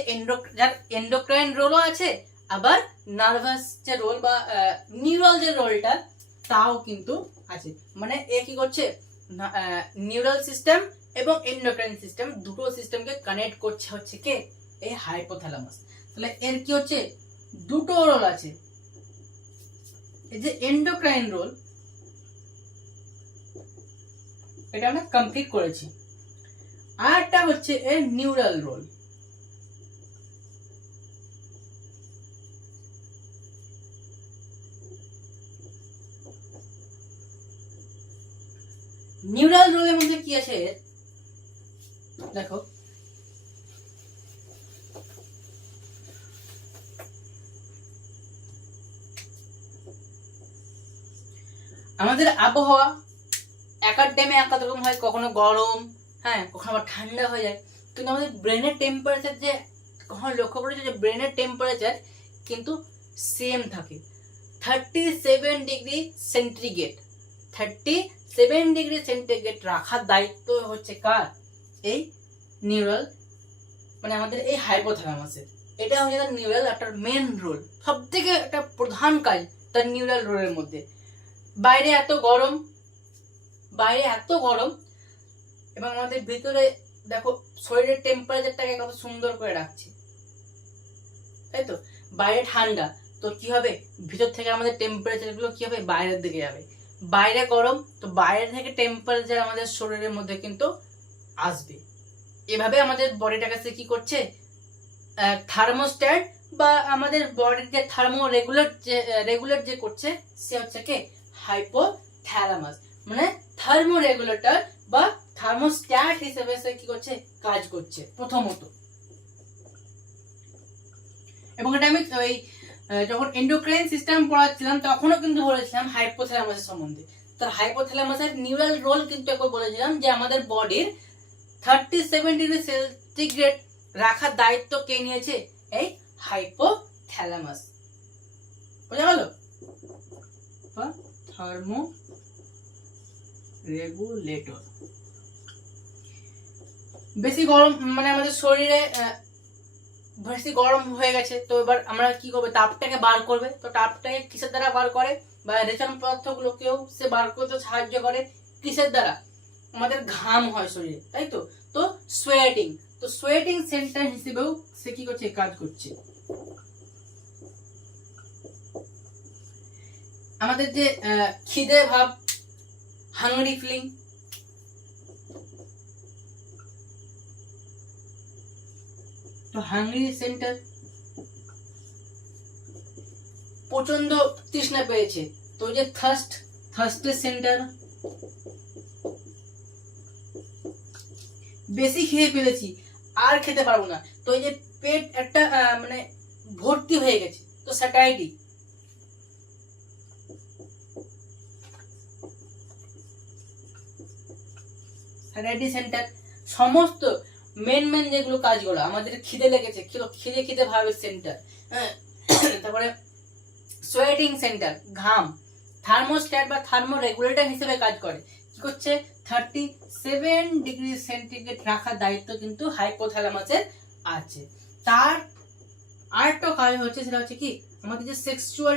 যার এন্ডোক্রাইন রোলও আছে, আবার নার্ভাস যে রোল বা নিউরাল যে রোলটা তাও কিন্তু আছে। মানে এ কি করছে, নিউরাল সিস্টেম এবং এন্ডোক্রাইন সিস্টেম দুটো সিস্টেমকে কানেক্ট করছে হচ্ছে কে, এই হাইপোথ্যালামাস। তাহলে এর কি হচ্ছে, দুটো রোল আছে। এই যে এন্ডোক্রাইন রোল, এটা আমরা কমপ্লিট করেছি। আর একটা হচ্ছে এর নিউরাল রোল। নিউরাল রোলের মধ্যে কি আছে দেখো, আমাদের আবহাওয়া এক এক টাইমে এক এক রকম হয়, কখনো গরম, হ্যাঁ, কখনো আবার ঠান্ডা হয়ে যায়। কিন্তু আমাদের ব্রেনের টেম্পারেচার যে কখনো লক্ষ্য করেছে যে ব্রেনের টেম্পারেচার কিন্তু সেম থাকে, 37 ডিগ্রি সেন্টিগ্রেড। 37 ডিগ্রি সেন্টিগ্রেড রাখার দায়িত্ব হচ্ছে কার, এই নিউরাল, মানে আমাদের এই হাইপোথ্যালামাসের। এটা হচ্ছে তার নিউরাল একটা মেন রোল, সব থেকে একটা প্রধান কাজ তার নিউরাল রোলের মধ্যে। বাইরে এত গরম, এবং আমাদের ভিতরে দেখো শরীরের টেম্পারেচারটাকে কত সুন্দর করে রাখছে, তাই তো। বাইরে ঠান্ডা, তো কি হবে, ভিতর থেকে আমাদের টেম্পারেচার গুলো কি হবে, বাইরের দিকে যাবে। বাইরে গরম, তো বাইরে থেকে টেম্পারেচার আমাদের শরীরের মধ্যে কিন্তু আসবে। এভাবে আমাদের বডিটাকে সে কি করছে, থার্মোস্ট্যাট বা আমাদের বডির যে রেগুলেট যে করছে, সে হচ্ছে কি হাইপোথ্যালামাস। মানে থার্মো রেগুলেটর বা থার্মোস্ট্যাট হিসেবে সে কি করছে, কাজ করছে প্রথমত। এবং এটা আমি ওই যখন এন্ডোক্রাইন সিস্টেম পড়াচ্ছিলাম তখনও কিন্তু বলেছিলাম হাইপোথ্যালামাসের সম্বন্ধে। তার হাইপোথ্যালামাসের নিউরাল রোল কিন্তু একবার বলেছিলাম যে আমাদের বডির 37 ডিগ্রি সেন্টিগ্রেড রাখার দায়িত্ব কে নিয়েছে, এই হাইপোথ্যালামাস। বোঝা গেল, থার্মো রেগুলেটর। বেশি গরম মানে আমাদের শরীরে বেশি গরম হয়ে গেছে, তো এবার আমরা কি করবে, তাপটাকে বার করবে। তো তাপটাকে কিসের দ্বারা বার করে, বা রেচন পদার্থগুলোকেও সে বার করতে সাহায্য করে কিসের দ্বারা, আমাদের ঘাম হয় শরীরে, তাই তো। তো সোয়েটিং, তো সোয়েটিং সেন্টার হিসেবেও সে কি করছে, কাজ করছে। আমাদের যে খিদে ভাব, হাংরি ফিলিং, তো হাংরি সেন্টার, প্রচন্ড তৃষ্ণা পেয়েছে, তো যে থার্স্টের সেন্টার, বেশি খেয়ে ফেলেছি আর খেতে পারবো না, তো এই যে পেট একটা মানে ভর্তি হয়ে গেছে, তো স্যাটাইটি। স্যাটাইটি সেন্টার সমস্ত মেন যেগুলো কাজগুলো, আমাদের খিদে লেগেছে, খিদে ভাবের সেন্টার, তারপরে সোয়েটিং সেন্টার, ঘাম, থার্মোস্ট্যাট বা থার্মো রেগুলেটর হিসেবে কাজ করে, কি করছে, 37 ডিগ্রি সেন্টিগ্রেড রাখার দায়িত্ব কিন্তু হাইপোথ্যালামাসের আছে। তার আরেকটা কাজ হচ্ছে, সেটা হচ্ছে কি, আমাদের যে সেক্সুয়াল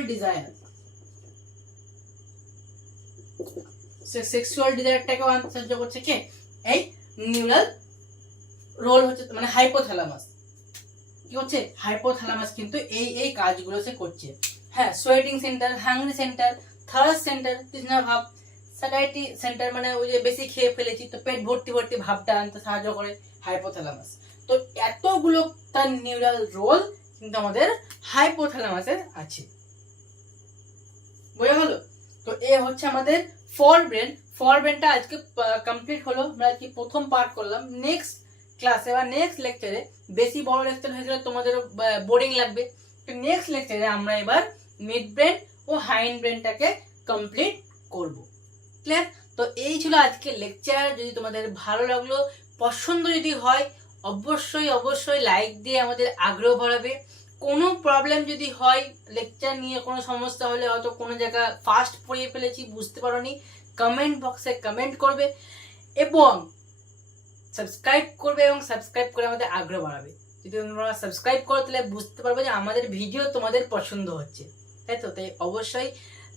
ডিজায়ারটাকে আনতে সাহায্য করছে কে, এই নিউরাল রোল হচ্ছে মানে হাইপোথ্যালামাস কি হচ্ছে, হাইপোথ্যালামাস কিন্তু এই এই কাজগুলো সে করছে। হ্যাঁ, sweating centre, hungry centre, thirst centre, তৃষ্ণা ভাব, স্যাটাইটি সেন্টার মানে ওই যে বেশি খেয়ে ফেলেছি তো পেট ভর্তি ভর্তি ভাবটা আনতে সাহায্য করে হাইপোথ্যালামাস। তো এতগুলো তার নিউরাল রোল কিন্তু আমাদের হাইপোথ্যালামাসের আছে। বোঝা গেল? তো এ হচ্ছে আমাদের ফর ব্রেনটা আজকে কমপ্লিট হলো। আমরা আজকে প্রথম পার্ট করলাম। নেক্সট ক্লাসে বা নেক্সট লেকচারে, বেশি বড় লেকচার হয়ে গেলে তোমাদের বোরিং লাগবে, তো নেক্সট লেকচারে আমরা এবার মিড ব্রেন ও হাইন্ড ব্রেনটাকে কমপ্লিট করব। ক্লিয়ার? তো এই ছিল আজকে লেকচার। যদি তোমাদের ভালো লাগলো, পছন্দ যদি হয়, অবশ্যই অবশ্যই লাইক দিয়ে আমাদের আগ্রহ বাড়াবে। কোনো প্রবলেম যদি হয়, লেকচার নিয়ে কোনো সমস্যা হলে, হয়তো কোনো জায়গা ফাস্ট পড়িয়ে ফেলেছি, বুঝতে পারোনি, কমেন্ট বক্সে কমেন্ট করবে এবং সাবস্ক্রাইব করবে, এবং সাবস্ক্রাইব করে আমাদের আগ্রহ বাড়াবে। যদি তোমরা সাবস্ক্রাইব করো তাহলে বুঝতে পারবে যে আমাদের ভিডিও তোমাদের পছন্দ হচ্ছে, তাই তো? তাই অবশ্যই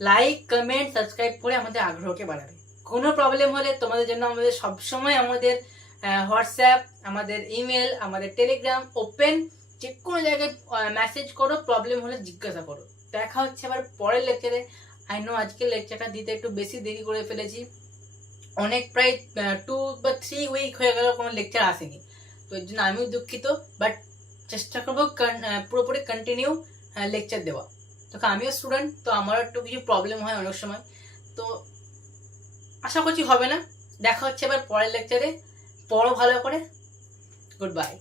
লাইক, কমেন্ট, সাবস্ক্রাইব করে আমাদের আগ্রহকে বাড়াবে। কোনো প্রবলেম হলে তোমাদের জন্য আমাদের সবসময় আমাদের হোয়াটসঅ্যাপ, আমাদের ইমেল, আমাদের টেলিগ্রাম ওপেন। যে কোনো জায়গায় মেসেজ করো, প্রবলেম হলে জিজ্ঞাসা করো। দেখা হচ্ছে আবার পরের লেকচারে। আই নো আজকের লেকচারটা দিতে একটু বেশি দেরি করে ফেলেছি, অনেক প্রায় 2 বা 3 উইক হয়ে গেল কোনো লেকচার আসেনি, তো এর জন্য আমিও দুঃখিত। বাট চেষ্টা করবো পুরোপুরি কন্টিনিউ লেকচার দেওয়া। তো আমিও স্টুডেন্ট, তো আমারও একটু কিছু প্রবলেম হয় অনেক সময়, তো আশা করছি হবে না। দেখা হচ্ছে এবার পরের লেকচারে। পড়ো ভালো করে। Good bye.